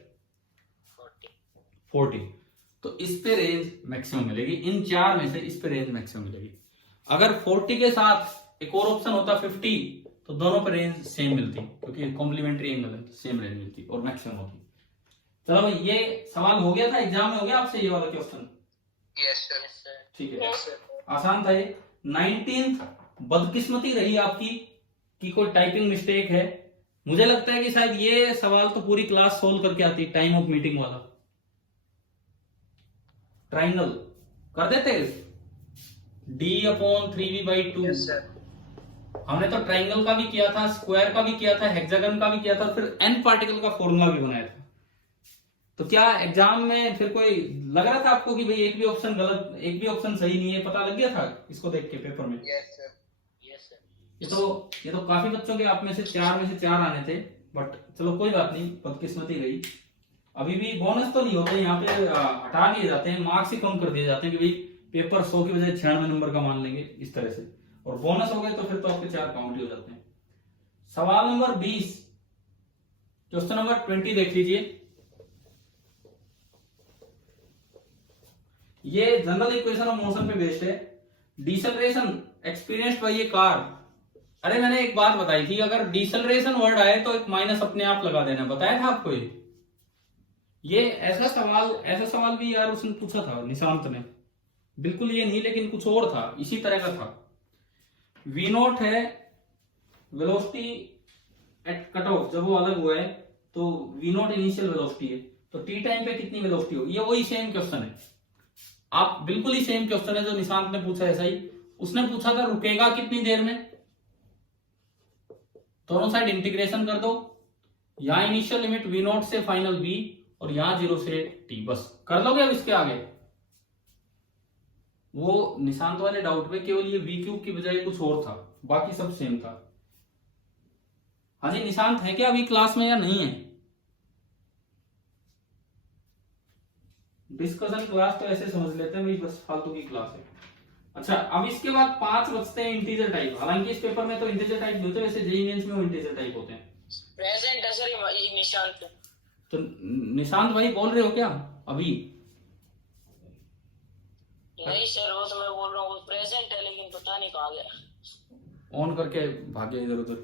40, तो इस पे रेंज मैक्सिमम मिलेगी। इन चार में से इस पे रेंज मैक्सिमम मिलेगी। अगर 40 के साथ एक और ऑप्शन होता 50, तो दोनों पे रेंज सेम मिलती, क्योंकि कॉम्प्लीमेंट्री एंगल है, सेम रेंज मिलती और मैक्सिमम होती। चलो भाई, ये सवाल हो गया था, एग्जाम में हो गया आपसे ये वाला क्वेश्चन? Yes sir. ठीक है, आसान था ये। 19th बदकिस्मती रही आपकी कि कोई टाइपिंग मिस्टेक है। मुझे लगता है कि शायद ये सवाल तो पूरी क्लास सोल्व करके आती, टाइम ऑफ मीटिंग वाला। ट्राइंगल कर देते D/3V/2। Yes sir. हमने तो ट्राइंगल का भी किया था, स्क्वायर का भी किया था, हेक्सागन का भी किया था, फिर n पार्टिकल का फॉर्मूला भी बनाया था। तो क्या एग्जाम में फिर कोई लग रहा था आपको कि भाई एक भी ऑप्शन गलत, एक भी ऑप्शन सही नहीं है? पता लग गया था इसको देख के पेपर में? Yes sir. Yes sir. ये तो काफी बच्चों के आप में से 4 में से 4 आने थे, बट चलो कोई बात नहीं, बदकिस्मती रही। अभी भी बोनस तो नहीं होते यहाँ पे, हटा दिए जाते हैं, मार्क्स ही कम कर दिए जाते हैं कि भाई पेपर 100 की बजाय 96 नंबर का मान लेंगे इस तरह से, और बोनस हो गए तो फिर तो आपके 4 काउंट ही हो जाते हैं। सवाल नंबर 20, क्वेश्चन नंबर 20 देख लीजिए। ये जनरल इक्वेशन ऑफ मोशन पे बेस्ड है। डिसेलरेशन एक्सपीरियंस्ड बाय ए कार। अरे मैंने एक बात बताई थी, अगर डिसेलरेशन वर्ड आए तो एक माइनस अपने आप लगा देना, बताया था आपको ये ऐसा सवाल भी यार उसने पूछा था निशांत ने, बिल्कुल ये नहीं लेकिन कुछ और था, इसी तरह का था। V0 है वेलोसिटी एट कट ऑफ जब वो अलग हुआ है तो वी नॉट इनिशियल वेलोसिटी है, तो टी टाइम पे कितनी वेलोसिटी होगी। ये वही सेम क्वेश्चन है, आप बिल्कुल ही सेम क्वेश्चन है जो निशांत ने पूछा, ऐसा ही उसने पूछा था रुकेगा कितनी देर में। दोनों साइड इंटीग्रेशन कर दो, यहां इनिशियल लिमिट वी नॉट से फाइनल वी और यहां 0 से टी, बस कर लोगे। अब इसके आगे वो निशांत वाले डाउट में केवल ये वी क्यूब की बजाय कुछ और था, बाकी सब सेम था। हाँ जी निशांत है क्या अभी क्लास में या नहीं है? डिस्कशन क्लास तो ऐसे समझ लेते हैं भाई बस फालतू की क्लास है। अच्छा अब इसके बाद 5 बचते हैं इंटीजर टाइप। हालांकि इस पेपर में तो इंटीजर टाइप होते हैं, वैसे जेईई मेंस में वो इंटीजर टाइप होते हैं। प्रेजेंट है सर ये निशांत। तो निशांत भाई बोल रहे हो क्या अभी? नहीं सर वो तो मैं बोल रहा हूँ प्रेजेंट है, लेकिन पता नहीं कहाँ गया। ऑन करके भागे इधर उधर,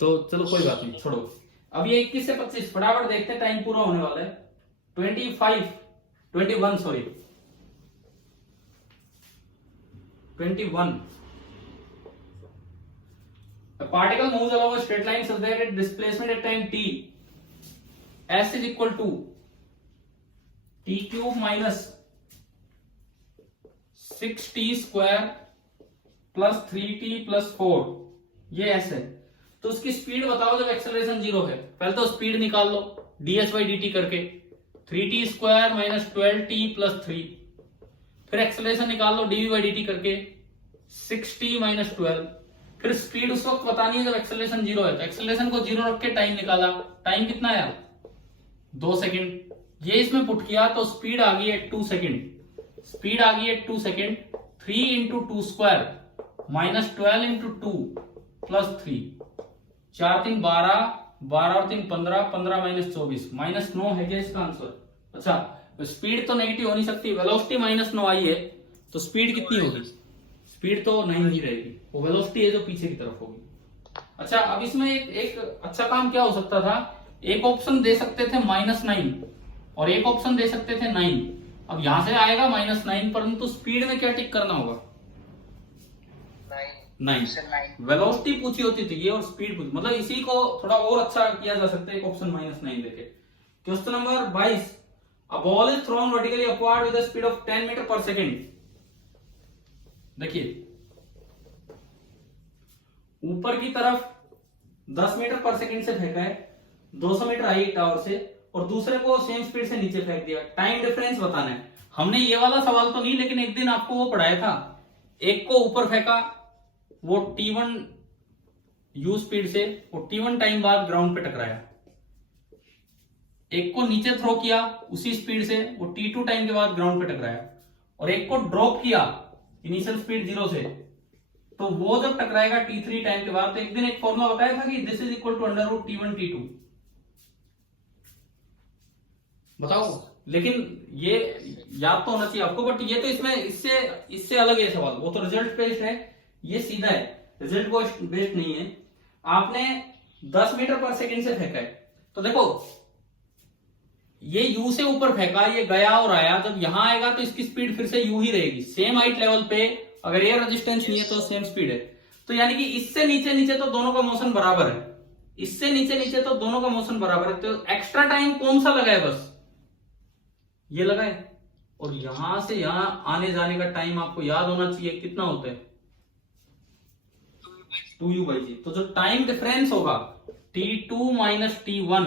तो चलो कोई बात नहीं छोड़ो। अब ये 21 से 25 फटाफट देखते हैं, टाइम पूरा होने वाला है। 21 sorry 21 A particle moves along a straight line such that its displacement at time t s is equal to t cube minus 6t square plus 3t plus 4, ये s है। तो उसकी स्पीड बताओ जब एक्सेलरेशन 0 है। पहले तो स्पीड निकाल लो ds by dt करके, 3t square minus 12t plus 3, फिर एक्सेलरेशन निकाल लो dv by dt करके 6t माइनस 12, फिर स्पीड उस वक्त बतानी है जब एक्सेलरेशन 0 है। तो एक्सेलरेशन को 0 रख के टाइम निकाला, टाइम कितना आया 2 सेकंड। ये इसमें पुट किया तो स्पीड आ गई है 2 सेकंड। स्पीड आ गई है 2 second, 3 into 2 square minus 12 into 2 plus 3, 4 3 12, 12 और 3 15, 15 माइनस 24 माइनस 9 है क्या इसका आंसर? अच्छा स्पीड तो नेगेटिव हो नहीं सकती, वेलोसिटी माइनस 9 आई है तो स्पीड कितनी होगी? स्पीड तो नहीं ही रहेगी, वो वेलोसिटी है जो पीछे की तरफ होगी। अच्छा अब इसमें एक अच्छा काम क्या हो सकता था, एक ऑप्शन दे सकते थे -9 और एक ऑप्शन दे सकते थे 9। अब यहां से आएगा -9, परंतु स्पीड में क्या टिक करना होगा? 9। वेलोसिटी पूछी होती थी ये और स्पीड पूछी, मतलब इसी को थोड़ा और अच्छा किया जा सकता है एक ऑप्शन -9 लेके। Question number 22, a ball is thrown vertically upward with a speed of 10 metre per second. देखिए ऊपर की तरफ 10 मीटर पर सेकेंड से फेंका है, 200 मीटर हाइट टावर से, और दूसरे को सेम स्पीड से नीचे फेंक दिया। टाइम डिफरेंस बताना है। हमने ये वाला सवाल तो नहीं, लेकिन एक दिन आपको वो पढ़ाया था। एक को ऊपर फेंका वो t1 u स्पीड से, वो t1 टाइम बाद ग्राउंड पे टकराया। एक को नीचे थ्रो किया उसी स्पीड से, वो t2 टाइम के बाद ग्राउंड पे टकराया। और एक को ड्रॉप किया इनिशियल स्पीड 0 से, तो वो जब टकराएगा t3 टाइम के बाद। तो एक दिन एक फॉर्मूला बताया था कि this is equal to under root t1 t2। बताओ, लेकिन ये याद तो होना चाहिए आपको, बट ये तो इसमें इससे अलग है सवाल। वो तो रिजल्ट बेस्ड है, ये सीधा है, रिजल्ट बेस्ड नहीं है। आपने 10 मीटर पर सेकेंड से फेंका है, तो देखो ये u से ऊपर फेंका, ये गया और आया, जब यहां आएगा तो इसकी स्पीड फिर से u ही रहेगी, सेम हाइट लेवल पे। अगर एयर रेजिस्टेंस नहीं है तो सेम स्पीड है। तो यानी कि इससे नीचे नीचे तो दोनों का मोशन बराबर है, इससे नीचे नीचे तो दोनों का मोशन बराबर है। तो एक्स्ट्रा टाइम कौन सा लगा है? बस ये लगा है। और यहां से यहां आने जाने का टाइम आपको याद होना चाहिए, कितना होता है? 2u/g। तो जो टाइम डिफरेंस होगा t2 माइनस t1,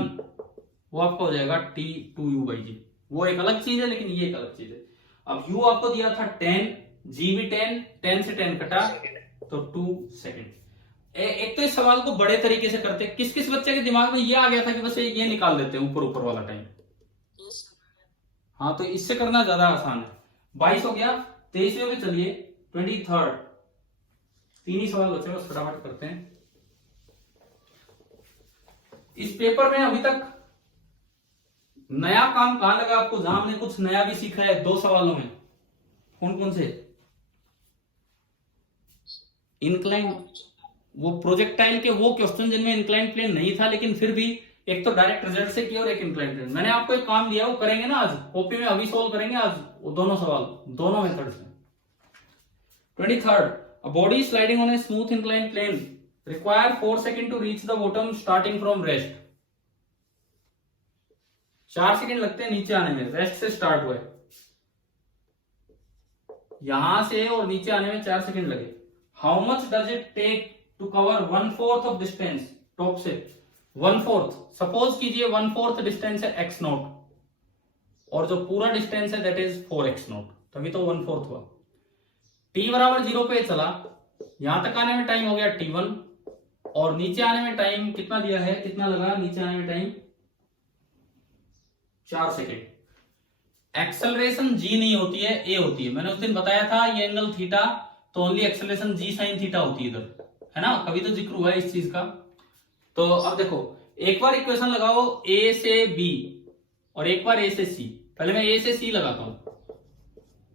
वो आपका हो जाएगा t2u/g। वो एक अलग चीज है, लेकिन ये एक अलग चीज है। अब u आपको दिया था 10, g भी 10, 10 से 10 कटा तो 2 सेकेंड। एक तो इस सवाल को बड़े तरीके से करते, किस किस बच्चे के दिमाग में ये आ गया था कि बस ये निकाल देते हैं ऊपर ऊपर वाला टाइम। हाँ, तो इससे करना ज्यादा आसान है। 22 हो गया, 23वें पे चलिए 23rd। 3 ही सवाल बचे, बस फटाफट करते हैं। इस पेपर में अभी तक नया काम कहां लगा आपको, जहां हमने कुछ नया भी सीखा है 2 सवालों में? कौन कौन से? इंक्लाइन, वो प्रोजेक्टाइल के वो क्वेश्चन जिनमें इंक्लाइन प्लेन नहीं था, लेकिन फिर भी एक तो डायरेक्ट रिजल्ट से किया और एक इंक्लाइन प्लेन। मैंने आपको एक काम दिया, वो करेंगे ना आज कॉपी में, अभी सोल्व करेंगे आज वो दोनों सवाल, दोनों मेथड से। 23rd, a body sliding on a smooth inclined plane require 4 second to reach the bottom starting from rest. 4 second लगते हैं नीचे आने में, रेस्ट से स्टार्ट हुए, यहां से और नीचे आने में 4 सेकेंड लगे। How much does it take to cover 1/4 of distance, top से 1/4, सपोज कीजिए 1/4 डिस्टेंस है x नॉट, और जो पूरा डिस्टेंस है दैट इज 4x नॉट, तभी तो 1/4 हुआ। t बराबर 0 पे चला, यहां तक आने में टाइम हो गया t1, और नीचे आने में टाइम कितना दिया है, कितना लगा नीचे आने में टाइम, 4 सेकेंड। एक्सेलरेशन g नहीं होती है, a होती है। मैंने उस दिन बताया था ये एंगल थीटा, तो only acceleration g sine theta होती है इधर, है ना, कभी तो जिक्र हुआ है इस चीज का। तो अब देखो, एक बार इक्वेशन लगाओ a से b और एक बार a से c। पहले मैं a से c लगाता हूं।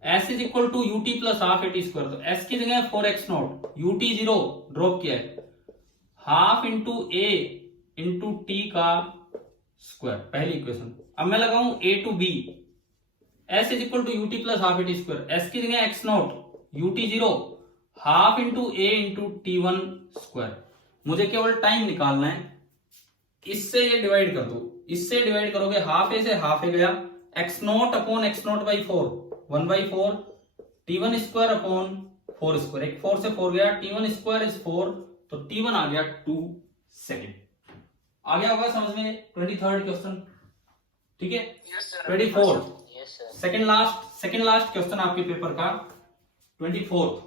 s is equal to ut plus half at square, तो s की जगह 4x नॉट, ut 0 ड्रॉप किया है, half into a into t का स्क्वायर, पहली इक्वेशन। अब मैं लगाऊं a to b, s is equal to ut plus half at square, s की जगह x naught, ut 0 half into a into t1 square. मुझे केवल टाइम निकालना है, इससे ये डिवाइड कर दो, इससे डिवाइड करोगे, हाफ ए से हाफ ए गया, x not upon x not by 4, 1/4, t1 square upon 4 square, एक 4 से 4 गया, t1 स्क्वायर इज 4, तो t1 आ गया 2 सेकेंड। आ गया होगा समझ में 23rd क्वेश्चन, ठीक है। 24th, सेकेंड लास्ट क्वेश्चन आपके पेपर का 24th।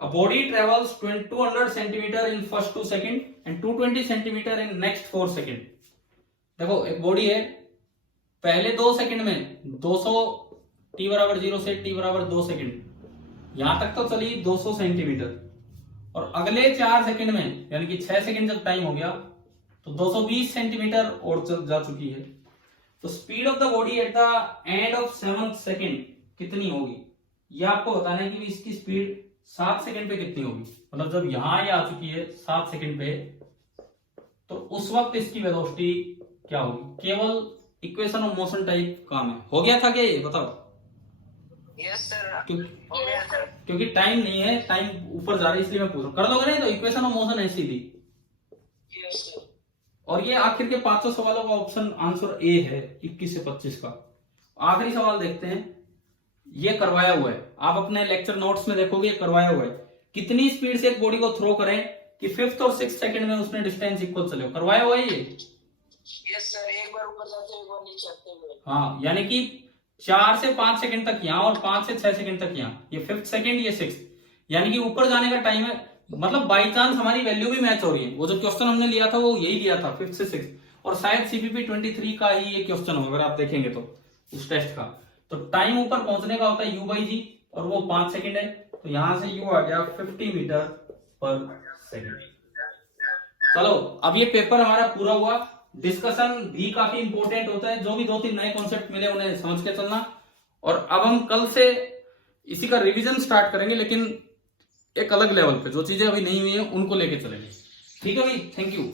A body travels 200 centimeter in first 2 second and 220 centimeter in next 4 second। देखो एक बॉडी है, पहले 2 सेकंड में 200, t बराबर 0 से t बराबर 2 सेकंड, यहां तक तो चली 200 सेंटीमीटर, और अगले 4 सेकंड में यानी कि 6 सेकंड जब टाइम हो गया तो 220 सेंटीमीटर और चल जा चुकी है। तो speed of the body at the end of 7th second कितनी होगी, ये आपको बताना है कि इसकी स्पीड 7 सेकंड पे कितनी होगी। मतलब जब यहां ये आ चुकी है 7 सेकंड पे, तो उस वक्त इसकी वेलोसिटी क्या होगी। केवल इक्वेशन ऑफ मोशन टाइप काम है। हो गया था क्या ये, बताओ। यस सर, हो गया सर। क्योंकि टाइम नहीं है, टाइम ऊपर जा रहा है इसलिए मैं पूछ रहा हूं। कर लोगे नहीं तो इक्वेशन ऑफ मोशन है सीधी। Yes sir. और ये आखिर के 500 सवालों का ऑप्शन आंसर ए है, 21 से 25 का। आखिरी सवाल देखते हैं, ये करवाया हुआ है, आप अपने लेक्चर नोट्स में देखोगे, ये करवाया हुआ है। कितनी स्पीड से एक बॉडी को थ्रो करें कि 5th और 6th सेकंड में उसने डिस्टेंस इक्वल चले, करवाया हुआ है ये। यस सर, एक बार ऊपर जाते हुए एक बार नीचे आते हुए। हाँ, यानी कि 4 से 5 सेकंड तक यहाँ और 5 से 6 सेकंड तक यहाँ, ये 5th सेकंड, ये 6th, यानी कि ऊपर जाने का टाइम है। मतलब बाई चांस हमारी वैल्यू भी मैच हो रही है। वो जो क्वेश्चन हमने लिया था वो यही लिया था 5th से 6th, और शायद सीपीपी 23 का ही ये क्वेश्चन हो, अगर आप देखेंगे तो उस टेस्ट का। तो टाइम ऊपर पहुंचने का होता है u/g, और वो 5 सेकंड है, तो यहां से u आ गया 50 मीटर पर सेकंड। चलो, अब ये पेपर हमारा पूरा हुआ। डिस्कशन भी काफी इंपॉर्टेंट होता है, जो भी 2-3 नए कॉन्सेप्ट मिले उन्हें समझ के चलना। और अब हम कल से इसी का रिवीजन स्टार्ट करेंगे, लेकिन एक अलग लेवल पे, जो चीजें अभी नहीं हुई है उनको लेके चलेंगे। ठीक है भाई, थैंक यू।